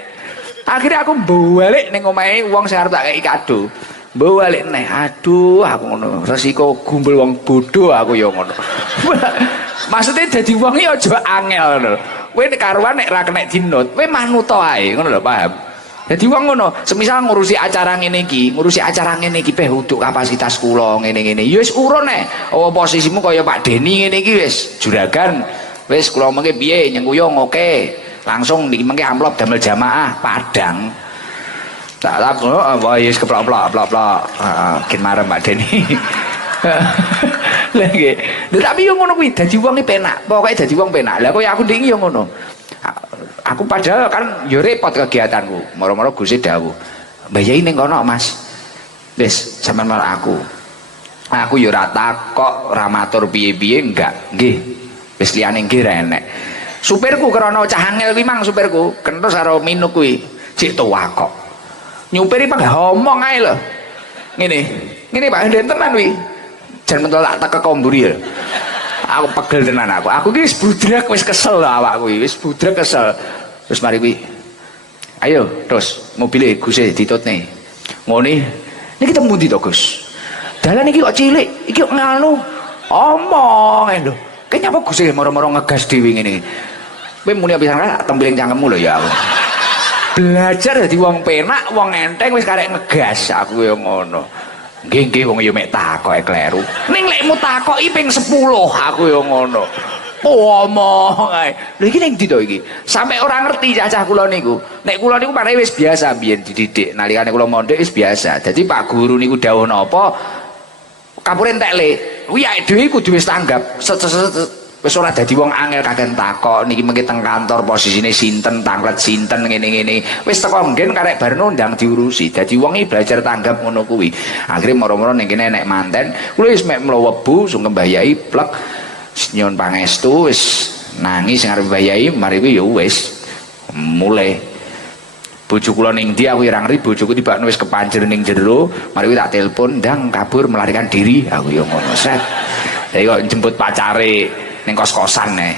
Akhirnya aku balik ning omahe wong sing arep tak kei kado. Balik nek. Aduh aku ngono. Resiko gumbul wong bodoh aku ya ngono. Maksudnya dadi wong iki aja angel lho. Kowe nek karuan nek ra kenek dinut, kowe manut ae, ngono lho, paham? Dadi wong ngono, semisal ngurusi acara ngene iki peh uduk kapasitas kula ngene-ngene. Ya wis urun nek. Oh posisimu kaya Pak Deni ngene iki wis juragan. Wis kula mengke piye nyengkuyung oke. Langsung niki mengke amplop damel jamaah Padang. Tak lakono wis keplok-plok, plok-plok. Kin marem Pak Deni. Lagi, tapi yo ngono kuwi dadi wong iki penak. Pokoke dadi wong penak. Lah koyo aku ndiki yo ngono. Aku padahal kan yo repot kegiatanku. Moro-moro Gusti dawuh, "Mbah Yai ning kono, Mas." Wis, sampean malah aku. Aku yo ora takok, ora matur piye-piye enggak. Nggih. Wis liyane nggih ra enek. Supirku krana cah angel kuwi mang supirku, kentus karo minuk kuwi. Cek tuwa kok. Nyupiri pak ngomong ae lho. Ngene Pak Henden tenan kuwi. Jan mentol tak teke komburi ya. Aku pegel tenan aku. Aku ki wis budrek wis kesel lho awakku wis budrek kesel. Terus mari kuwi. Ayo, terus mobile Guse ditutne. Ngene. Niki temu ndi to, Gus? Dalan iki kok cilik, iki kok nganu. Omong lho. Kayaknya apa Guse moro-moro ngegas dhewe ngene. Kowe muni pisan tak tembeling cangkemmu lho ya aku. Belajar dadi wong penak, wong enteng wis karek ngegas aku yo ngono. Nggih wong yo mek takoke kleru. Ning lekmu takoki ping 10 aku yo ngono. Omong ae. Lha iki ning ndi to iki? Sampai ora ngerti cacah kula niku. Nek kula niku paling wis biasa biyen dididik. Nalikane kula mondhok wis biasa. Dadi Pak Guru niku dawuh napa kapure entekle. Kuwi awake dhewe kudu wis tanggap. Wis ora dadi wong angel kaken takok niki mengki teng kantor posisine sinten, tanglet sinten ngene-ngene. Wis teko nggen karek bar nundang diurusi. Dadi wong iki belajar tanggap ngono kuwi. Akhire moro-moro ning kene nek manten, kuwi wis mek mlebu sung Mbah Yai plek nyuwun pangestu wis nangis ngarep Mbah Yai, mari kuwi ya wis mulai. Bojo kula ning ndi aku irang ri bojoku tibakno wis kepanjer ning jero, mari kuwi tak telepon ndang kabur melarikan diri. Aku ya ngono set. Jadi kok jemput pacare ning kos-kosan nih.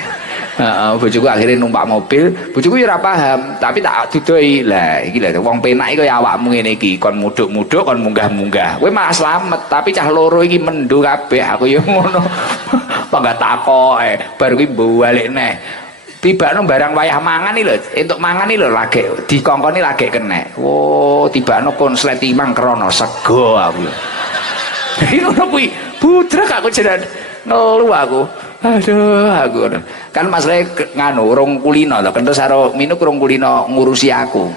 Bojoku akhirnya numpak mobil, bojoku ya ora paham, tapi tak dudoi. Lah iki lho wong penak iki kaya awakmu ngene iki, kon mudhuk-mudhuk kon munggah-munggah. Kowe malah slamet, tapi cah loro iki mendo kabeh. Aku ya ngono. Pangga takoke, bar kuwi balik neh. Tibakno barang wayah mangan iki lho, entuk mangan iki lho lagi dikongkoni lagi kenek. Oh, tibakno konslet timang krana sego aku. Iki ngono kuwi, budrek aku jeneng ngelu aku. Aduh, aku kan masalahnya nganu urung kulino lho, kentus karo minuk urung kulino ngurusi aku.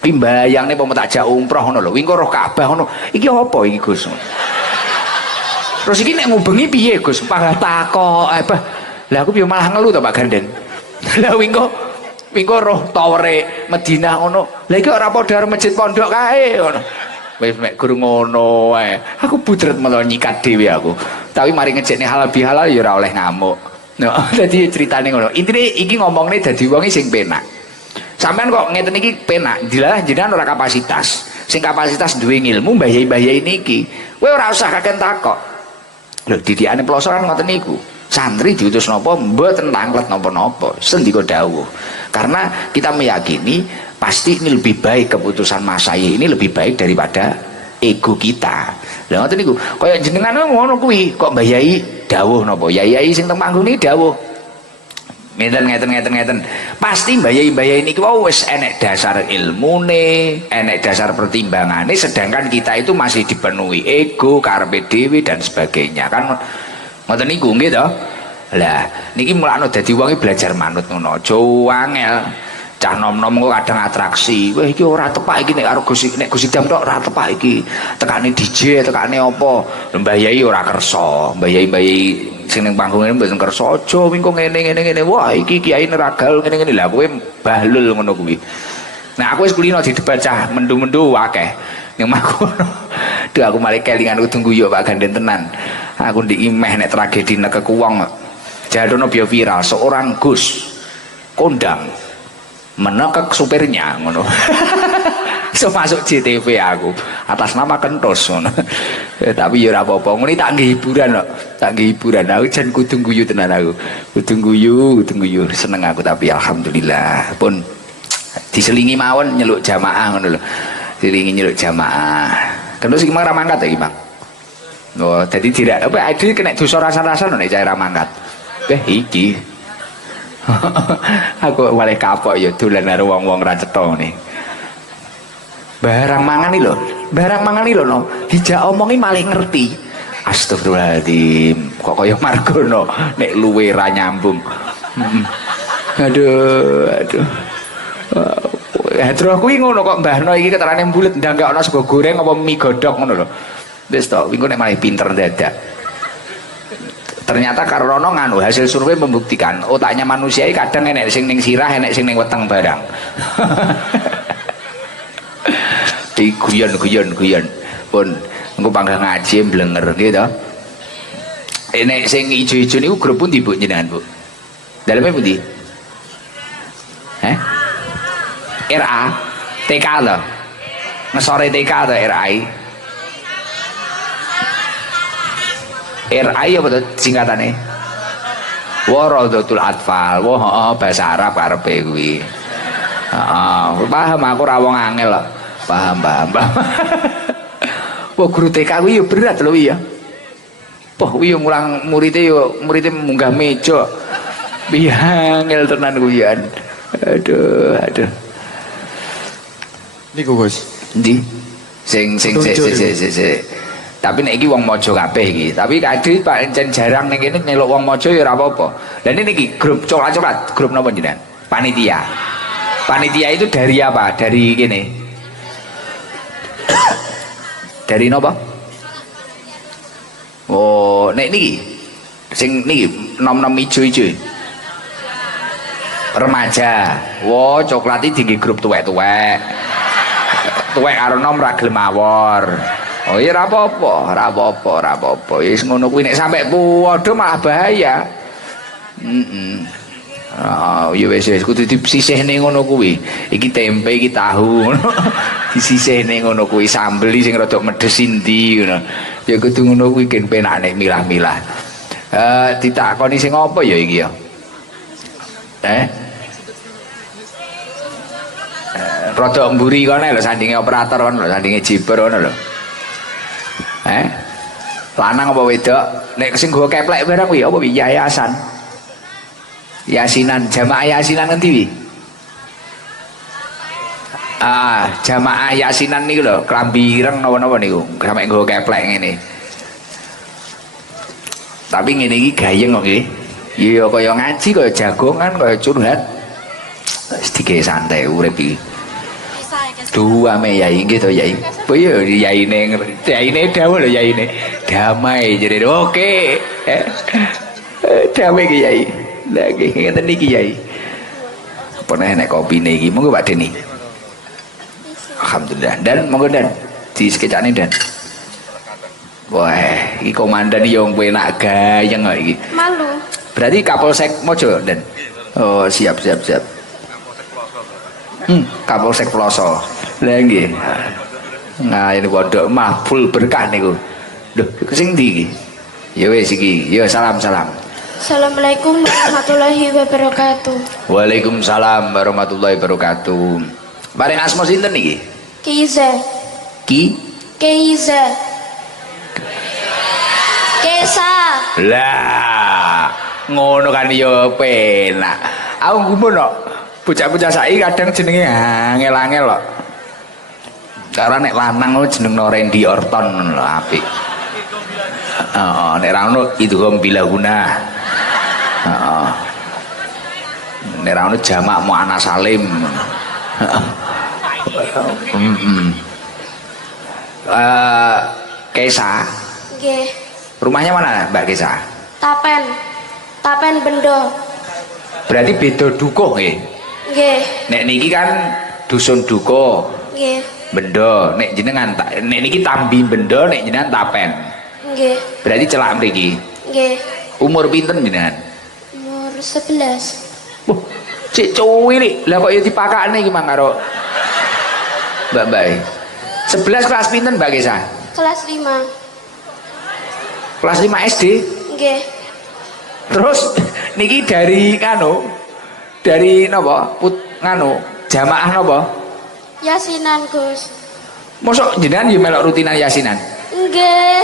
Iki mbayangne apa tak jak umroh ngono lho. Wingi roh Ka'bah ngono. Iki apa iki, Gus? Terus iki nek ngubengi piye, Gus? Pangga takok apa? Lah aku piye malah ngelu to Pak Gandeng. Lah wingi roh tawere Madinah ngono. Lah iki ora padha karo masjid pondok kae ngono. Wis mek guru ngono wae. Aku putret malah nyikat dhewe aku. Tapi mari ngejekne halal bihalal ya ora oleh ngamuk. No, dadi ceritane ngono. Intine iki ngomongne dadi wong sing penak. Sampeyan kok ngeten iki penak, dilalah jenengan ora kapasitas. Sing kapasitas duwe ilmu Mbah Yai niki. Kowe ora usah kakek takok. Lho didikane ploso kan ngoten niku. Santri diutus napa mboten tanglet napa-napa. Sendika dawuh. Karena kita meyakini pasti ini lebih baik, keputusan Mas Sayi ini lebih baik daripada ego kita. Lah ngoten niku, kaya jenengan ngono kuwi, kok Mbah Yai dawuh napa? Yai sing teng panggung niki dawuh. Ngeten. Pasti Mbah Yai niki wis enek dasar ilmune, enek dasar pertimbangane, sedangkan kita itu masih dipenuhi ego, karepe dhewe dan sebagainya. Kan ngoten niku nggih to? Lah niki mulane dadi wong belajar manut ngono. Aja angel. Cah nom-nom kok kadang atraksi. Wah iki ora tepak iki nek karo Gus Idam tok ora tepak iki. Tekane DJ, tekane apa? Mbah Yai ora kersa. Mbah Yai sing ning panggung ngene mboten kersa. Aja wingko ngene. Wah iki kiai neragal ngene-ngene. Lah kowe bahlul ngono kuwi. Nah aku wis kulino didebat cah mendu-mendu akeh. Ning makono. Duh aku mari kelingan kudu guyu Pak Ganden tenan. Aku ndek imeh nek tragedi nek kekuwong. Jadono bio viral seorang Gus kondang menekek supirnya ngono. So masuk JTV aku atas nama Kentos ngono. Tapi ya ora apa-apa, ngono tak nggih hiburan kok. Tak nggih hiburan. Aku jan kudu guyu tenan aku. Kudu guyu, seneng aku tapi alhamdulillah pun diselingi mawon nyeluk jamaah ngono lho. Diselingi nyeluk jamaah. Kentos iki mang ra mangkat ya iki, Bang. Oh, jadi tidak apa ade kena dosa rasa-rasa nek cara mangkat. Iki aku malah kapok ya dolan karo wong-wong ra cetha ngene. Barang mangan iki lho no. Dijak omongi malah ngerti. Astagfirullahaladzim. Kok kaya Margono nek luwe ra nyambung. Aduh. Terus kuwi ngono kok mbahno iki keterane bulet ndang gak ana sego goreng apa mie godhog ngono lho. Wis to, wingi nek malah pinter dadak. Ternyata karena nganu hasil survei membuktikan otaknya manusia ini kadang enek sing ning sirah enek sing ning weteng barang. Di guyon pun engko pangga ngaji blenger gitu. Enek sing ijo-ijo niku grup pundi Bu jenengan Bu? Daleme pundi? RA TK lho. Ngesore TK atau RAI? RAI apa tuh singkatannya? Warodatul Atfal. Wah, bahasa Arab karepe kuwi. Paham aku ra wong angel lho. Paham. Wah, guru TK kuwi ya berat lho ya. Wah, kuwi yo mulang muridé munggah meja. Piye angel tenan kuwi ya. Aduh. Niku Gus. Endi? Sing. Tapi nek iki wong maca kabeh iki. Tapi kadhe Pak encen jarang ning kene nyeluk wong maca ya ora apa-apa. Lah niki grup coklat-coklat, grup napa jenengan? Panitia. Panitia itu dari apa? Dari kene. Dari napa? Oh, nek niki sing niki nom-nom ijo-ijo remaja. Wo coklat iki tinggi grup tuwek-tuwek karo nom ra gelem mawor. Oh iya ora apa-apa wis ngono kuwi nek sampe padha malah bahaya. Ya wis kudu disisihne ngono kuwi. Iki tempe iki tahu ngono. Disisihne ngono kuwi sambel sing rada medhes endi ngono. Ya kudu ngono kuwi gen penake milah-milah. Ditakoni sing apa ya iki ya? Rada mburi kene lho sandinge operator kono lho, sandinge jiber kono lho. Lanang apa wedok? Nek sing nggo keplek barang kuwi apa yayasan? Yasinan, jamaah yasinan ngendi wi? Jamaah yasinan niku lho, klambi ireng napa-napa niku, sampe nggo keplek ngene. Tapi ngene iki gayeng kok nggih. Ya kaya ngaji, kaya jagongan, kaya curhat. Wis dike santai urip iki. Dua me yai nggih to yai. Oh iya yaine dawuh lho yaine. Damai jere. Oke. Damai ki yai. Lagi ngeten niki yai. Apa nek kopine iki monggo Pak Deni. Alhamdulillah. Dan monggo Dan di skecane Dan. Wah, iki komandan yo enak gayeng kok iki. Malu. Berarti Kapolsek Mojo Dan. Oh, siap. Kapolsek Ploso. Lah nggih. Nah, ini pondok mah full berkah niku. Lho, sing ndi iki? Ya wis iki. Ya salam. Assalamualaikum warahmatullahi wabarakatuh. Waalaikumsalam warahmatullahi wabarakatuh. Bareng asma sinten niki? Kiza. Kiza. Kesa. Lah, ngono kan ya penak. Aku gumun kok. Bocah-bocah saiki kadang jenenge angel-angel kok. Karena nek lanang jeneng Randy Orton lho apik. Nek ra ono idhom bila guna. Nek ra ono jamak mu ana salim. Kesa. Nggih. Rumahnya mana Mbak Kesa? Tapen Bendo. Berarti beda dukuh nggih. Nggih. Nek niki kan dusun dukuh. Nggih. Bendo, nek jenengan nek niki Tambi Bendo, nek jenengan Tapen. Nggih. Berarti celak mriki. Nggih. Umur pinten jenengan? Umur 11. Wah, cek cuwilik. Lah kok ya dipakakne iki mang karo Mbak. 11 kelas pinten Mbak Kesa? Kelas 5. Kelas 5 SD? Nggih. Terus niki dari napa? Jamaah napa? Yasinan, Gus. Mosok jenengan yo melok rutinan yasinan? Nggih.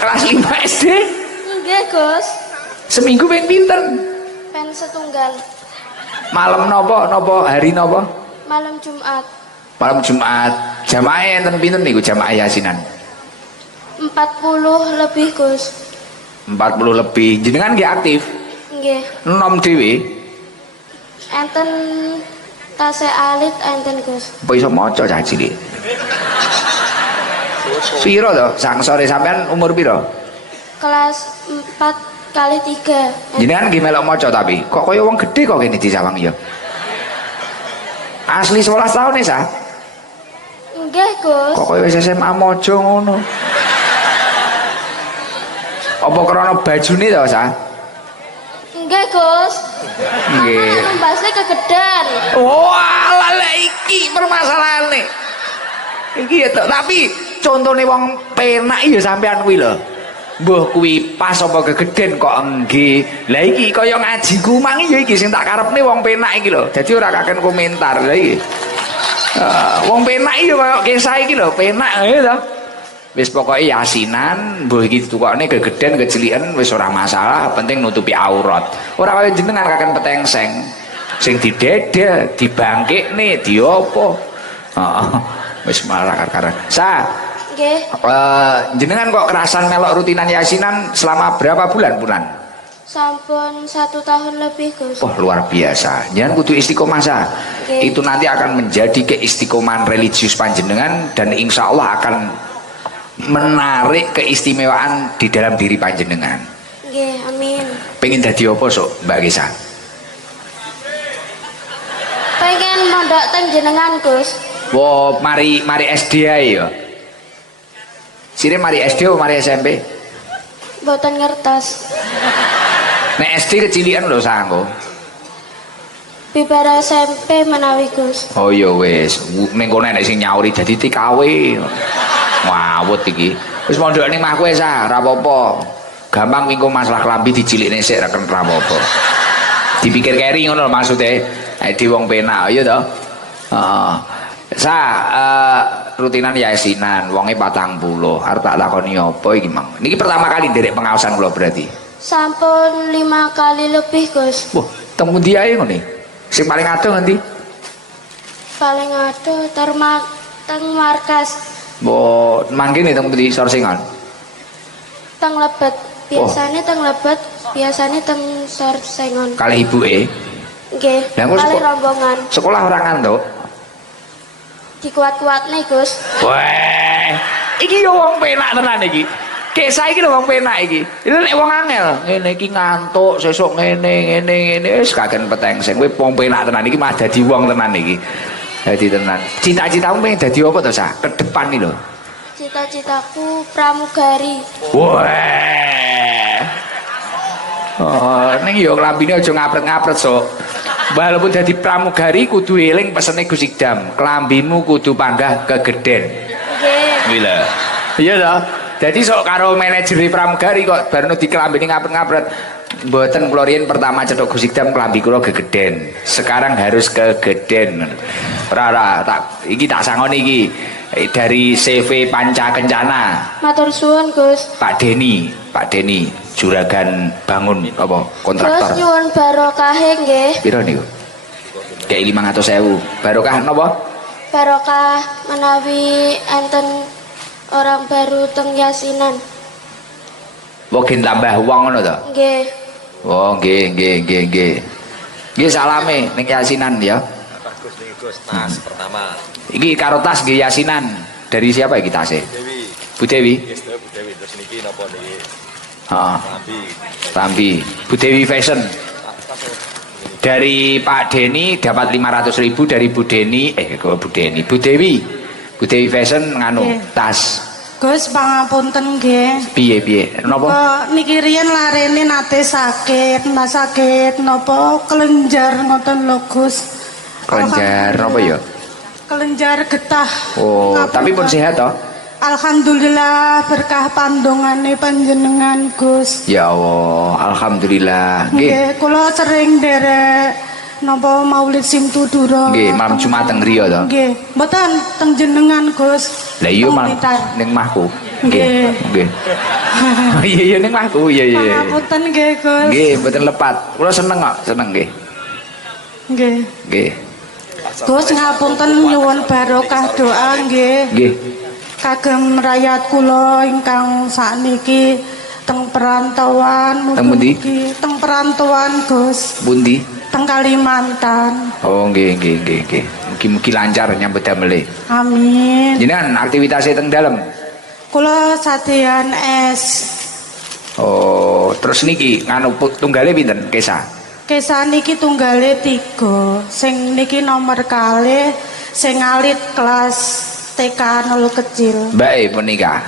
Kelas 5 SD? Nggih, Gus. Seminggu ping pinten? Pen setunggal. Malam napa hari napa? Malam Jumat. Malam Jumat. Jamaah enten pinten niku jamaah yasinan? 40 lebih, Gus. 40 lebih. Jenengan nggih aktif? Nggih. Nom dhewe? Enten tasih alit enten, Gus. Apa iso maca cah cilik? Piro to? Sang sore sampean umur piro? Kelas 4 kali 3. Jenengan nggih melok maca tapi kok kaya wong gedhe kok kene di Sawang ya. Asli 11 tahun ya, Sa? Nggih, Gus. Kok kaya wis SMA maca ngono. Apa krana bajune to, Sa? Nggih, Gus. Nggih. Mbasne kegedean. Wah, lha iki permasalahane. Iki ya tok, tapi contone wong penak ya sampean kuwi lho. Mbuh kuwi pas apa kegeden kok nggih. Lah iki kaya ngajiku mang ya iki sing tak karepne wong penak iki lho. Dadi ora kaken komentar lha iki. Wong penak ya kaya kisah iki lho, penak ya to. Wis pokoke yasinan, mbuh iki tukokne kegeden keciliken wis ora masalah, penting nutupi aurat. Ora kaya jenengan kaken petengseng. Sing didedeh, dibangkikne, diopo. Heeh. Wis malah karkaran. Sa. Nggih. Jenengan kok kerasan melok rutinan yasinan selama berapa bulan punan? Sampun 1 tahun lebih, Gus. Oh, luar biasa. Jangan kudu istiqomah, Sa. Okay. Itu nanti akan menjadi keistiqomahan religius panjenengan dan insya Allah akan menarik keistimewaan di dalam diri panjenengan. Nggih, amin. Pengen dadi apa sok Mbak Kesa? Pengen mondok teng jenengan, Gus. Wah, mari SD ae ya. Sire mari SD apa mari SMP? Mboten ngertos. Nek SD kecilian lho sangko. Bibar SMP menawi, Gus. Oh iya wis, ning kono enek sing nyauri dadi TKW. Ngawut iki. Wis mondok ning mahku wis ora apa-apa. Gampang minggu masalah kelambi dicilikne sik ra apa-apa. Dipikir keri ngono maksude. Nek wong penak ya to. Heeh. Rutinan yasinan wonge 40. Arep tak lakoni apa iki, Mang? Niki pertama kali nderek pengaosan kula berarti. Sampun 5 kali lebih, Gus. Wah, teng pundi ae ngene? Sing paling adoh ngendi? Paling aduh teng markas. Mbok mangkene teng pundi Sorsingan? Teng Lebet. Biasanya teng Lebet, biasanya teng Sorsengon. Kalih ibuke. Nggih. Kali rombongan. Sekolah ora ngantuk. Dikuat-kuatne, Gus. Weh, iki yo wong penak tenan iki. Kesa iki lho wong penak iki. Iki nek wong angel, ngene iki ngantuk, sesuk ngene wis kaken petengseng. Kowe wong penak tenan iki mah dadi wong tenan iki. Dadi tenan. Cita-citamu pengen dadi apa to, Sa? Ke depan iki lho. Cita-citaku pramugari. Weh. Oh, ning yo klambine aja ngapret-ngapret, Sok. Walaupun dadi pramugari kudu eling pesene Gus Idam. Klambimu kudu panggah kegeden. Nggih. Gila. Iya toh? Jadi sok karo manajer pramugari kok baru di kelambine ngapret-ngapret. Mboten kula riyen pertama cetok Gus Idam klambi kula gegeden. Sekarang harus kegeden. Ora tak iki tak sangoni iki dari CV Panca Kencana. Matur suwun, Gus. Pak Deni juragan bangun apa kontraktor. Terus nyuwun barokahe nggih. Piro niku? Kayak 500.000. Barokah napa? Barokah menawi enten orang baru teng yasinan. Mungkin tambah uang ngono to? Nggih. Oh, nggih. Nggih salame ning yasinan ya. Bagus nih Gus, tas pertama. Iki karo tas nggih yasinan. Dari siapa iki tasnya? Dewi. Bu Dewi. Yes, Bu Dewi terus niki napa niki? Heeh. Lambi. Rambi. Bu Dewi Fashion. Dari Pak Deni dapat 500.000 dari Bu Deni. Kok Bu Deni? Bu Dewi. Bu Dewi Fashion nganu tas. Gus pangapunten nggih. Piye? Napa? Kok niki riyen larene nate sakit napa kelenjar ngoten lho Gus. Kelenjar napa ya? Kelenjar getah. Oh, Ngapunten. tapi pun sehat toh? Alhamdulillah berkah pandongane panjenengan Gus. Ya Allah, alhamdulillah. Nggih. Nggih, kula sering derek napa maulid Simtudura. Nggih, malam Jumat teng griya to. Nggih, mboten teng jenengan Gus. Lah iya malam Komunitas. ning mahku. Nggih. Nggih. Iya ning mahku, iya. Pangapunten nggih Gus. Nggih, mboten lepat. Kula seneng kok, seneng nggih. Nggih. Nggih. Gus ngapunten nyuwun barokah doa nggih. Nggih. Kagem rakyat kula ingkang sakniki teng perantauan Teng pundi? teng perantauan Gus, Pundi? teng Kalimantan. Oh, nggih. Mugi-mugi lancar nyambut damele. Amin. Jenengan aktivitasnya teng dalem. Kula sadean es. Oh, terus niki nganu tunggale pinten? Kesa. Kesah niki tunggale 3. Sing niki nomor kalih sing alit kelas TK 0 kecil. Mbak menikah.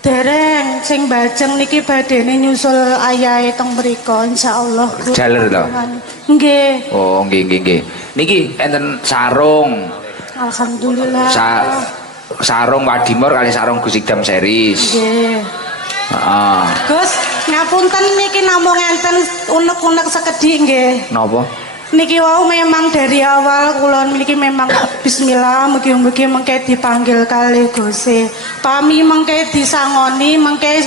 Dereng sing bajeng niki badene nyusul ayahe teng mriku insyaallah. Jaler to. Nggih. Oh, nggih. Niki enten sarung. Alhamdulillah. Sarung Wadimor kali sarung Gus Idam series. Nggih. Heeh. Gus, ngapunten niki namung enten unek-unek sekedhik nggih. Napa? Niki wau memang dari awal kula niki memang bismillah mugi-mugi mengke dipanggil kalih Gusti. Pami mengke disangoni mengke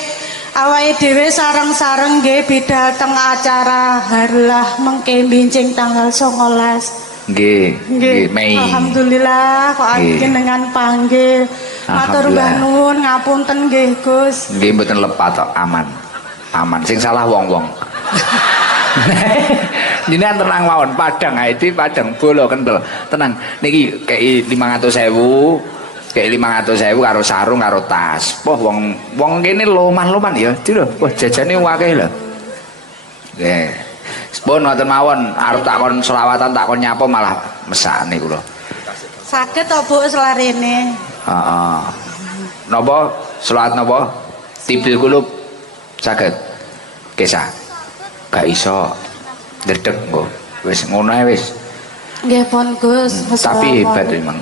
awake dhewe sareng-sareng nggih beda teng acara harlah mengke bincing tanggal 19. Nggih, Mei. Alhamdulillah kok jenengan panggil. Matur mbah nuwun ngapunten nggih Gus. Nggih mboten lepat kok, aman. Sing salah wong-wong. Jenengan tenang mawon, padang itu padang bolo kental. Tenang. Niki kei 500.000. Kei 500.000 karo sarung karo tas. Wah wong kene loman-loman ya. Lho, wah jajane akeh lho. Nggih. Sepun ngoten mawon, arep takon selawatan takon nyapa malah mesakne kula. Saged to Bu selarene. Heeh. Napa? Selawat napa? Tibil kulub saged. Kisah. Gak iso. Ndredeg engko. Wis ngono ae wis. Nggih pun Gus. Tapi hebat memang.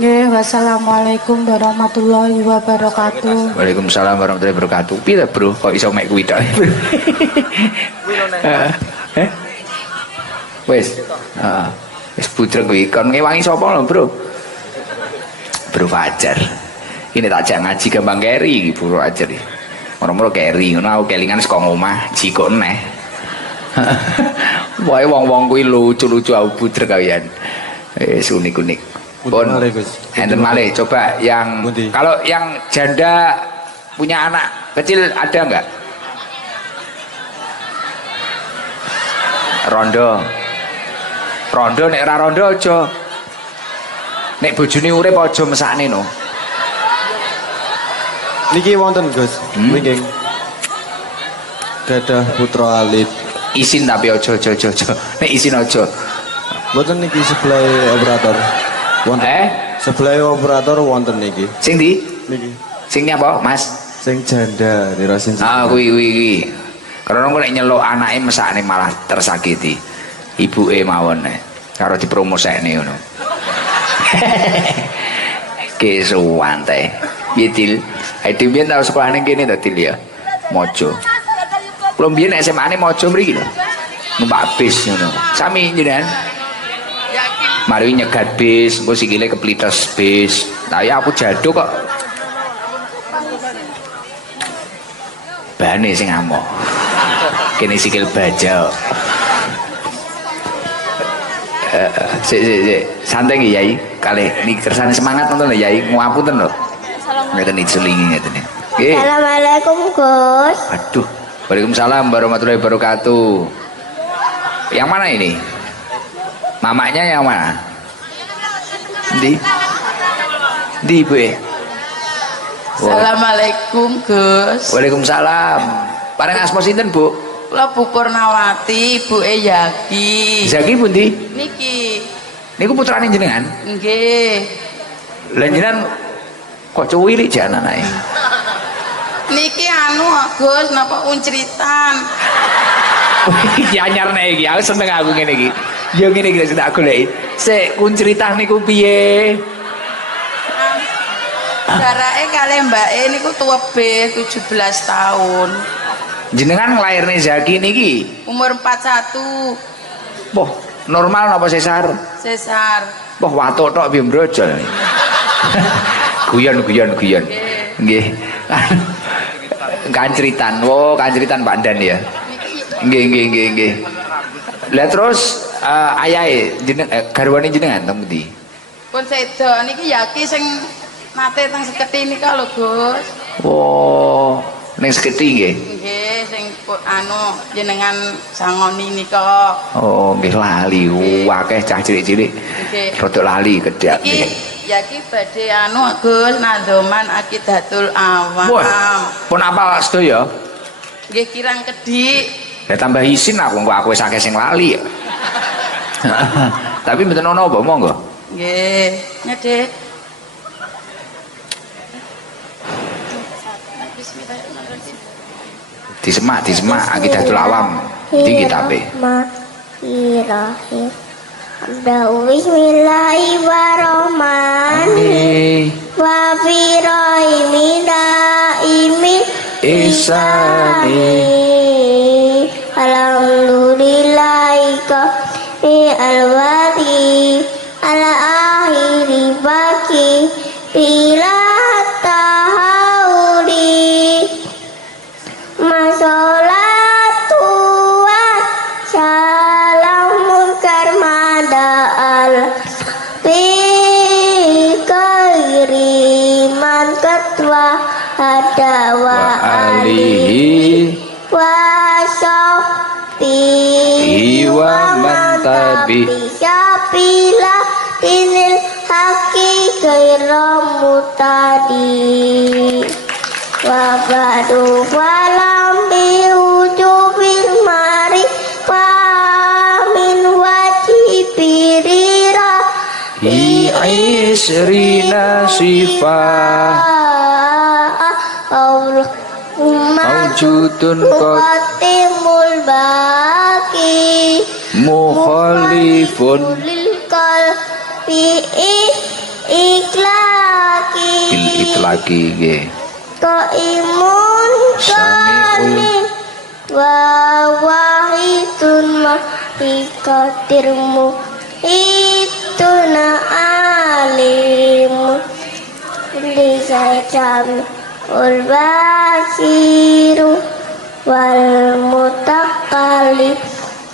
Nggih, wassalamualaikum warahmatullahi wabarakatuh. Waalaikumsalam warahmatullahi wabarakatuh. Piye Bro, kok iso mek kuwi tok? Wis. Heeh. Wis putrek kuwi kon ngewangi sapa lho, Bro? Bro Fajar. Ini tak jak ngaji gampang keri iki Bro Fajar iki. Ora-ora keri ngono aku kelingan saka omah, jiko neh. Wae wong-wong kuwi lucu-lucu aku putrek kawian. Unik-unik. Pun enten malih coba yang kalau yang janda punya anak kecil ada enggak? Rondo nek ora rondo aja. Nek bojone urip aja mesakne no. Niki wonten Gus, niki. Gadah putra alit. Isin tapi aja. Nek isin aja. Mboten niki sebelah operator. Wonten. Sebelah operator wonten niki. Sing ndi? Niki. Sing apa, Mas? Sing janda dirasin. Ah, kuwi. Karena nek nyeluk anake mesakne malah tersakiti. Ibuke mawon karo dipromosekne ngono. Kesuwan teh. Piye Til? Ae dhewe tau sekolah ning kene to Til ya. Mojo. Kulo mbiyen SMA-ne Mojo mriki lho. Numpak bis ngono. Sami jenengan. Mari nyegat bis, engko sikile keplites bis. Lah ya aku jaduk kok. Bane sing amok. Kene sikil baja. Sik. Santai nggih Yai. Kalih niki kersane semangat nonton lho Yai. Ngapunten lho. Ngeten iki selingi ngeten. Nggih. Assalamualaikum Gus. Aduh. Waalaikumsalam warahmatullahi wabarakatuh. Yang mana ini? Mamanya yang mana? Di Ibu ya? Assalamualaikum Gus. Waalaikumsalam. Pareng asma sinten Bu? Kula Bu Purnawati, Ibu Yaki. Zaki pundi? Niki. Niku putrane jenengan? Nggih. Lah jenengan kok cuwilik jan anake? Niki anu Gus napa unceritan. Iki anyar nek iki, aku seneng aku ngene iki. Ya ngene iki tak goleki. Sik kuncritah niku piye? Jarake kalih mbake niku tuwebe 17 tahun. Jenengan nglairne Zaki niki Umur 41. Wah, normal napa sesar? Sesar. Wah, watuk tok piye brojol. Guyon. Nggih. Kanceritan. Oh, kanceritan Pak Dan ya. Nggih. Lah terus ayahe garwane jenengan teng pundi? Pun sedo niki Yaki sing nate teng Seketi nika lho Gus. Oh, ning Seketi nggih. Nggih sing anu jenengan sangoni nika. Oh, nggih lali. Akeh cah cilik-cilik. Nggih. Rada lali kedhak nggih. Yaki badhe anu Gus nandoman Akidatul Awam. Wah, pun apa sedaya? Nggih kirang kedik. Ya tambah isin aku wis akeh sing lali. Tapi mboten ana apa monggo. Nggih, nyedek. Disemak Akidatul Awam. Iki kitabe. Bismillahirrahmanirrahim. Bismillahirrahmanirrahim. Wa firahimi daimi Isani. Alhamdulillahika alwadi ala akhiri baki bila tahaudi masolatu wa salamun karmada al fi kairi man katwa hada wa alihi wa syafi wa mantabi syafila inil haki mutadi wa badu falam biujubil mari isrina sifah Allah Maujudun qatimul baki mukhalifun lil qalbi iklaki bil itlaqi nggih qaimun Sami'ul kami wa wahidun mahikatirmu ituna alimu lisajam Ul-Basiru wal-mutakali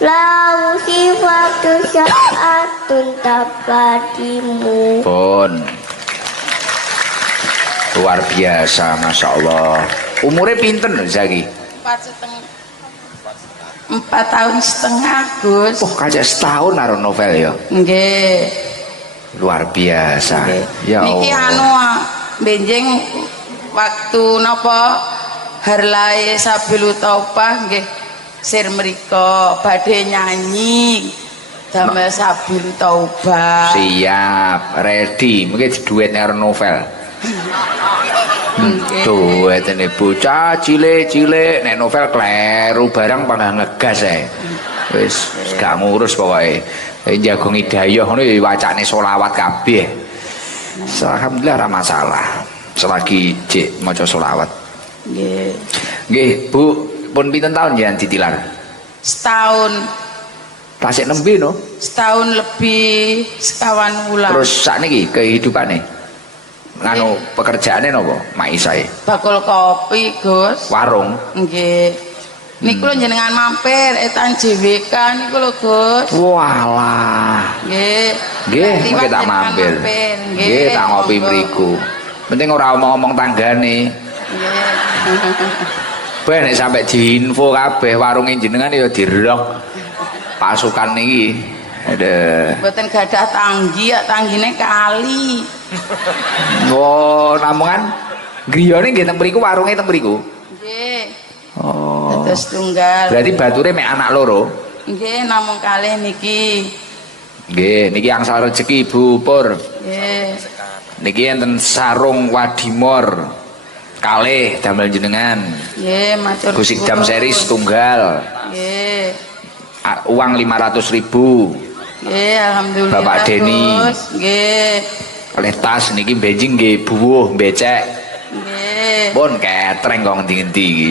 lau sifatu sa'atun tabadimu. pun luar biasa, Masya Allah. Umurnya pinten Zaki? 4 tahun setengah Gus. Oh kayak setahun naruh novel ya. Nggih. Luar biasa. Nggih. Ya Niki Allah. benjing waktu napa Harlae Sabilu Taubah nggih sir mriko badhe nyanyi damel Sabilu Taubah. Siap, ready. Mungkin duet karo novel. Nggih. Duet ini bocah cilik-cilik nek novel kleru barang pangga ngegas ae. Wis gak ngurus pokoke. Jagung hidayah ngono ya wacane selawat kabeh. Alhamdulillah ra masalah. Selagi cek maca selawat. Nggih. Nggih, Bu, pun pinten tahun jenengan ditilar? Setahun Tasik nembe no. setahun lebih sekawan wulan. Terus sakniki kehidupane nganu pekerjaane napa? Maisae. bakul kopi Gus. Warung. Nggih. Niku lho jenengan mampir etan JWK niku lho Gus. Walah. Nggih. Nggih, Liwat mengke tak jenengan mampir. Nggih, tak ngopi monggo. mriku. Penting ora omong-omong tanggane. Nggih. Ben nek sampe diinfo kabeh warunge jenengan ya dirok pasukan niki. Ada. Mboten gadah tanggi ya tanggine kali. Oh, namungan griyane nggih teng mriku, warunge teng mriku. Nggih. Oh. Terus tunggal. Berarti bature mek anak loro. Nggih namung kalih niki. Nggih, niki angsal rezeki Ibu Pur. Nggih. Niki enten sarung wadimor. Kalih damel jenengan. Nggih matur Gusik dam suwun. seri setunggal. Nggih. Uang 500.000. Nggih alhamdulillah. Bapak Deni. Gus. Nggih. Oleh tas niki benjing nggih buwuh becek. Nggih. Pun ketreng kok ngendi-endi iki.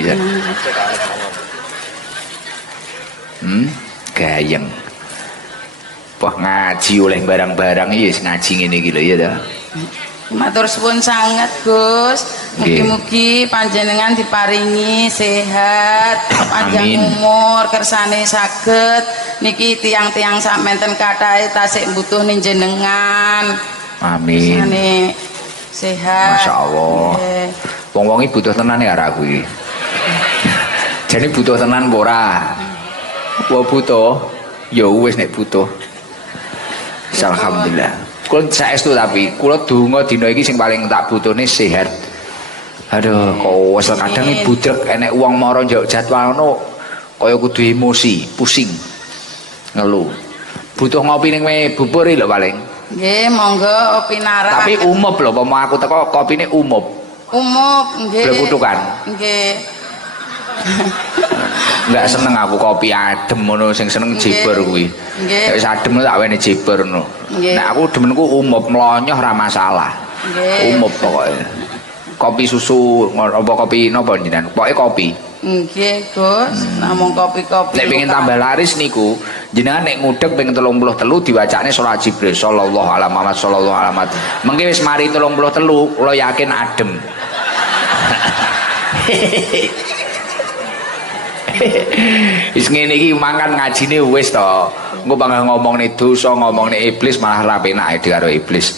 Gayeng. Wah ngaji oleh barang-barang iya ngaji ngene iki lho ya ta. Matur suwun sanget Gus. Nggih. Mugi-mugi panjenengan diparingi sehat, panjang Amin. umur, kersane saged niki tiang-tiang sakmenten kathahe tasik mbutuh ning jenengan. Amin. Kersane sehat. Masya Allah. Nggih. Wong-wong iki butuh tenan ya aku iki. Jadi butuh tenan apa ora? Apa butuh? Ya wis nek butuh. Alhamdulillah. Kula saestu tapi kula donga dina iki sing paling tak butuhne sehat. Aduh, kok wis kadang iki budek enek wong mara njuk jadwal ngono kaya kudu emosi, pusing. Ngeluh. Butuh ngopi ning bubur lho paling. Nggih, monggo pinara. Tapi umup lho, pomo aku teko kopine umup. umup nggih. Blekutukan. Nggih. Enggak seneng aku kopi adem ngono, sing seneng Nggih. jeber kuwi. Nggih. Nek wis adem tak wene jeber ngono. Nggih. Nek aku demenku umup mlonyoh ora masalah. Nggih. Umup pokoke. Kopi susu apa kopi napa jenengan? Pokoke kopi. Nggih, Gus. Namung kopi-kopi. Nek pengen tambah laris niku, jenengan nek ngudeg pengen 33 diwacane salat Jibril sallallahu alaihi Muhammad sallallahu alaihi Muhammad. Mengke wis mari 33 kula yakin adem. Wis ngene iki mangan ngajine wis to. Engko bangga ngomongne dosa, ngomongne iblis malah ra penak karo iblis.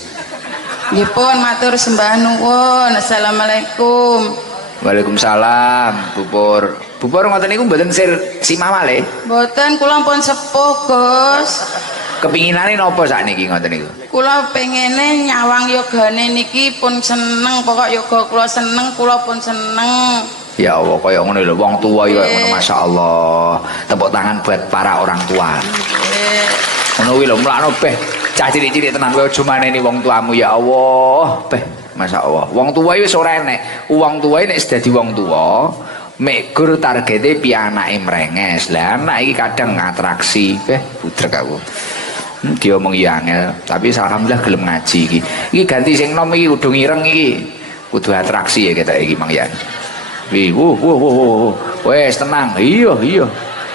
Nggih pun matur sembah nuwun. Assalamualaikum. Waalaikumsalam, Bupur. Bupur ngoten niku mboten sir simamale. Mboten kula pun sepuh, Gus. Kepinginane napa sakniki ngoten niku? Kula pengene nyawang yogane niki pun seneng, pokok yoga kula seneng, kula pun seneng. Ya Allah, kaya ngono lho, wong tua iki kaya ngono, masyaallah. Tepuk tangan buat para orang tua. Nggih. Ngono kuwi lho, mlakno beh Cah cilik-cilik tenan kowe aja maneni wong tuamu ya Allah. Beh, masyaallah. Wong tuwa wis ora enek. Wong tuwa nek dadi wong tuwa, mek gur targete pianake mrenges. Lah anak iki kadang ngatraksi. Beh, budrek aku. Dia omong ya angel, tapi alhamdulillah gelem ngaji iki. Iki ganti sing nom iki kudu ngireng iki. Kudu atraksi ya ketok iki Mang Yan. Wi, wes tenang. Iya.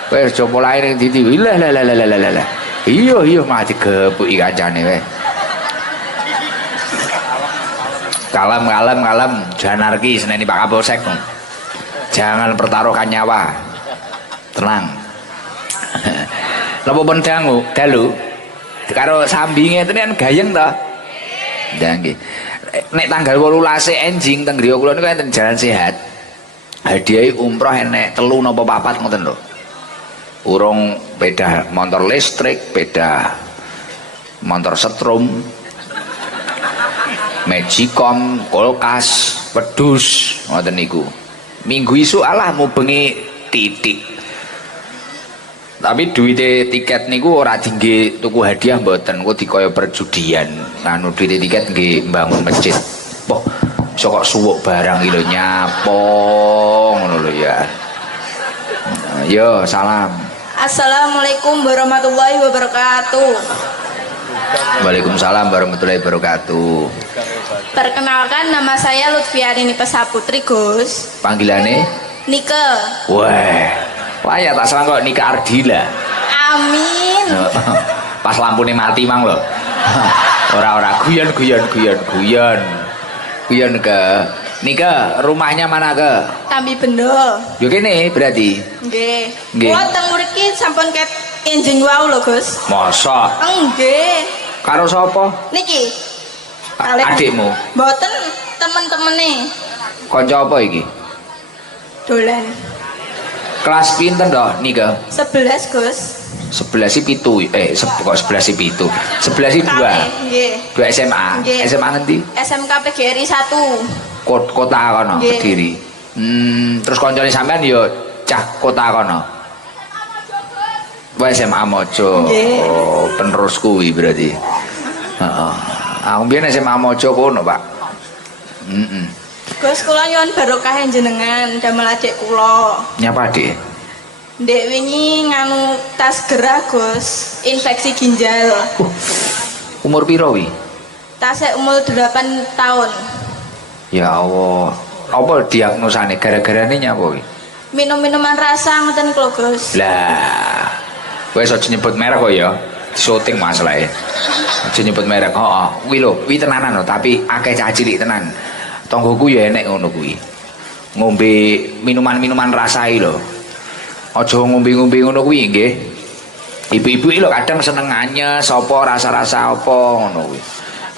Wes coba lain titi. Lah. Iya mah digepuki kancane weh. Kalem, jangan anarkis seneni Pak Kapolsek. Jangan pertaruhkan nyawa. Tenang. Napa pun dalu. Karo sambinge itu kan gayeng to. Nggih nggih. Nek tanggal 18 enjing teng griya kula niku enten jalan sehat. Hadiah umroh enek 3 napa 4 ngoten lho. Urung beda motor listrik, beda motor setrum, magicom, kulkas, wedhus ngoten niku. Minggu isuk alah mubengi titik. Tapi duite tiket niku ora tinggi tuku hadiah mboten, kok dikaya perjudian. Anu duite tiket nggih mbangun masjid. Poh, iso kok suwuk barang iki lho nyapo ngono lho ya. Yo, salam. Assalamualaikum warahmatullahi wabarakatuh. Waalaikumsalam warahmatullahi wabarakatuh. Perkenalkan, nama saya Lutfiani Nita Saputri, Gus. Panggilane? Nike. Wah ya tak salah kok Nika Ardila. Amin. Pas lampune mati mang lho. Ora guyon ke Nika, rumahnya mana ke? Tambi Bendo. Yo kene berarti. Nggih. Nggih. Kula teng mriki sampun ket enjing wau lho, Gus. Masa? Nggih. Karo sapa? Niki. Adikmu? Mboten, temen-temene. Kanca apa iki? Dolan. Kelas pinten toh Nika? 11, Gus. 11 7. Kok 11 7. 11 2. Nggih. 2 SMA. Nggih. SMA ngendi? SMK PGRI 1. Kota kono, Nggih. Kediri. Terus kancane sampean ya cah kota kono. Wah SMA Mojo. Nggih. Oh, penerus kuwi berarti. Heeh. Aku mbiyen SMA Mojo kono, Pak. Gus, kula nyuwun barokah jenengan damel adik kula. Nyapa, Dik? Ndek wingi nganu tas gerah, Gus, infeksi ginjal. Umur piro wi? Tasnya umur 8 tahun. Ya Allah. Apa diagnosane gara-garane nyapa wi? Minum-minuman rasa ngoten kula, Gus. Lah. Wes aja nyebut merek kok ya. Syuting masalahe. Aja nyebut merek. Heeh. Kuwi lho, kuwi tenanan lho, tapi akeh cah cilik tenan. Tonggoku ya enek ngono kuwi. Ngombe minuman-minuman rasa iki lho. Aja ngombe-ngombe ngono kuwi nggih. Ibu-ibu iki lho kadang seneng anyes apa rasa-rasa apa ngono kuwi.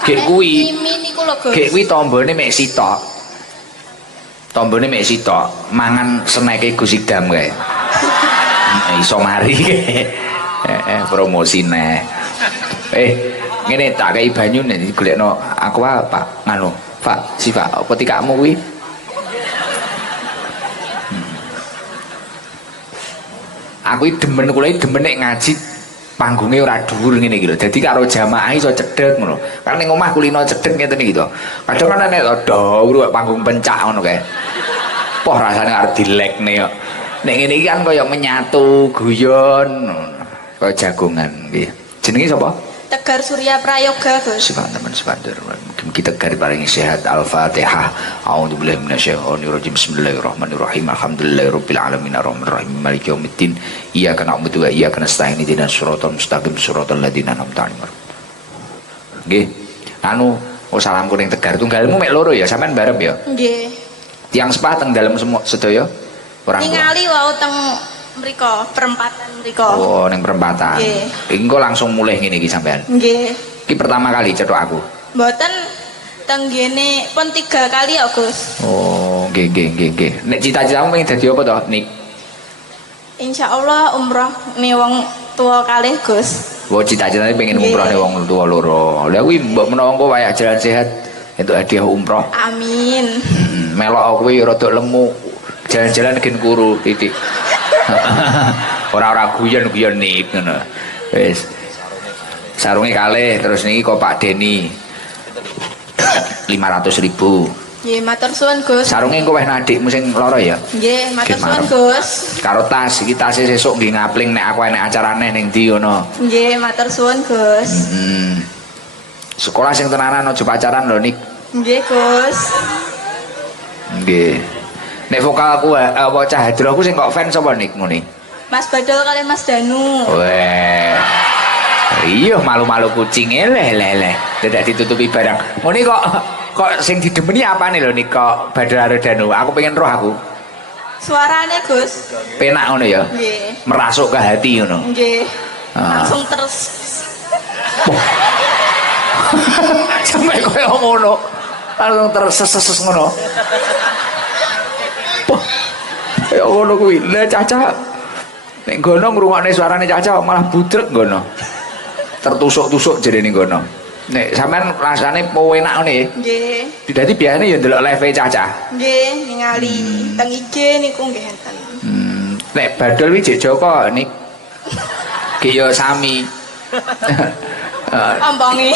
Gek kuwi. Niku lho, Gus. Gek kuwi tombone mek sitok. Tombone mek sitok, mangan sneke Gus Idam kae. Iso mari. Promosi neh. Ngene tak kei banyu nek digolekno aku Pak nganu. Pak, si Pak, apa tikakmu kuwi? Aku demen kula demen nek ngaji panggunge ora dhuwur ngene iki lho. Dadi karo jamaah iso cedhek ngono. Kan ning omah kulino cedhek ngeten iki to. Kadang kan nek dhuwur panggung pencak ngono kae. Poh rasane arep dilekne kok. Nek ngene iki kan kaya menyatu, guyon, kaya jagongan nggih. Jenenge sapa? Tegar Surya Prayoga, Gus. Mugi tegar paringi sehat. Al-Fatihah. A'udzubillahi minasyaitonir rajim. Bismillahirrahmanirrahim. Alhamdulillahirabbil alamin arrahmanirrahim maliki yaumiddin. Iyyaka na'budu wa iyyaka nasta'in. Ihdinas siratal mustaqim siratal ladzina an'amta 'alaihim. Nggih. Anu, salamku ning Tegar. Tunggalmu mek loro ya, sampean barep ya. Nggih. Tiang sepah teng dalem semua sedaya. Orang tua. Ningali wau teng mriko, perempatan mriko. Oh, ning perempatan. Nggih. Engko langsung mulih ngene iki sampean. Nggih. Iki pertama kali cetok aku. Mboten teng ngene pun 3 kali ya, Gus. Oh, nggih. Nek cita-citamu pengen dadi apa to, Nik? Insyaallah umroh nih wong tua kalih, Gus. Wah, cita-citane pengen Nggih. umroh ning wong tua loro. Lah kuwi mbok menawa engko wayak jalan sehat entuk hadiah umroh. Amin. Melok kuwi rada lemu. Jalan-jalan gen kuru titik. Ora guyon-guyon Nik ngono. Wis. Sarunge kalih terus niki kok Pak Deni 500.000. Nggih, matur suwun Gus. Sarunge engko weh adikmu sing lara ya. Nggih, matur suwun Gimana? Gus. Karo tas iki tase sesuk nggih ngapling nek aku enek acarane ning ndi ngono. Nggih, matur suwun Gus. Sekolah sing tenanan aja pacaran lho Nik. Nggih Gus. Nggih. Nek vokalku apa Cah Hadroku sing kok fans sapa Nik ngene? Mas Badol kalian Mas Danu. Weh. Iya malu-malu kucing leh. Tidak ditutupi barang. Ngene kok sing didemeni apane lho Nik kok Badal karo Danu. Aku pengen roh aku. Suarane Gus. Penak ngono ya. Nggih. Merasuk ke hati ngono. Nggih. Ah. Langsung terus. Sampai koyo ngono. Langsung terses ngono. Kaya ngono kuwi. Lah Caca nek ngono ngrungokne suarane Caca malah budrek ngono. Tertusuk-tusuk jerene ngono. Nek sampean rasane penak ngene ya. Nggih. Dadi biasane ya ndelok live Caca. Nggih, ningali teng IG niku nggih enten. Nek Badol iki jek Joko Nik. Ki yo sami. Ompongi.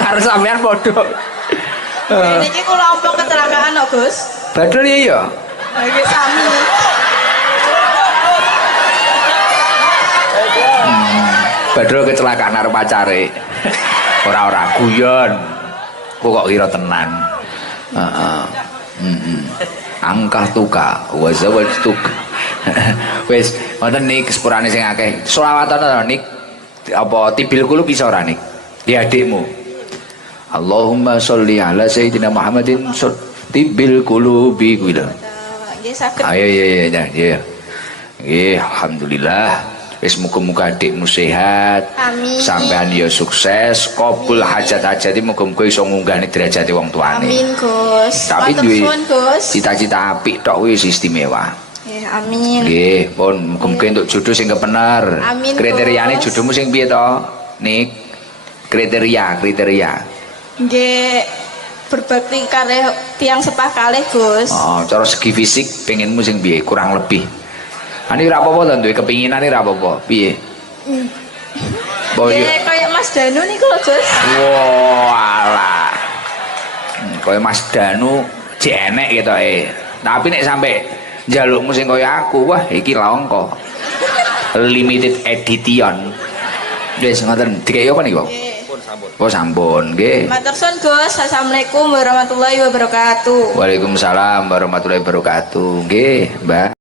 Karo sampean padha. Niki kula ompong kecelakaan kok Gus. Badol ya ya. Nggih sami. Badol kecelakaan karo pacare. Ora guyon. Kok kira tenan. Heeh. Angkah tuka wa zawajtuk. Wis wonten Nik sepurane sing akeh. Selawatan to Nik. Apa tibil kulo bisa ora Nik? Di adikmu. Allahumma sholli ala sayyidina Muhammadin tibil qulubi kuwi lho. Nggih saged. Ayo ya. Nggih, alhamdulillah. Wis muga-muga adikmu sehat. Amin. Sampean ya sukses, kabul hajat-hajate muga-muga iso ngunggahne derajate wong tuane. Amin Gus. Tapi Matur duwe suwun Gus. cita-cita apik tok kuwi istimewa. Nggih, amin. Nggih, pun muga-muga entuk jodoh sing kepener. Amin, Kriteriane Gus. jodohmu sing piye to? Nik. Kriteria. Nggih berbakti kare tiang sepah kalih Gus. Oh, cara segi fisik pengenmu sing piye? Kurang lebih. Ani ora apa-apa to duwe kepinginane ora apa-apa. Piye? Boyo. Nggih kaya Mas Danu niku lho Gus. Walah. Kaya Mas Danu jek enek ketoke. Tapi nek sampe njalukmu sing kaya aku, wah iki langka. Limited edition. Wis ngoten. Dikek apa niku? Oh sampun, nggih. Matur suwun Gus. Assalamualaikum warahmatullahi wabarakatuh. Waalaikumsalam warahmatullahi wabarakatuh. Nggih, Mbak.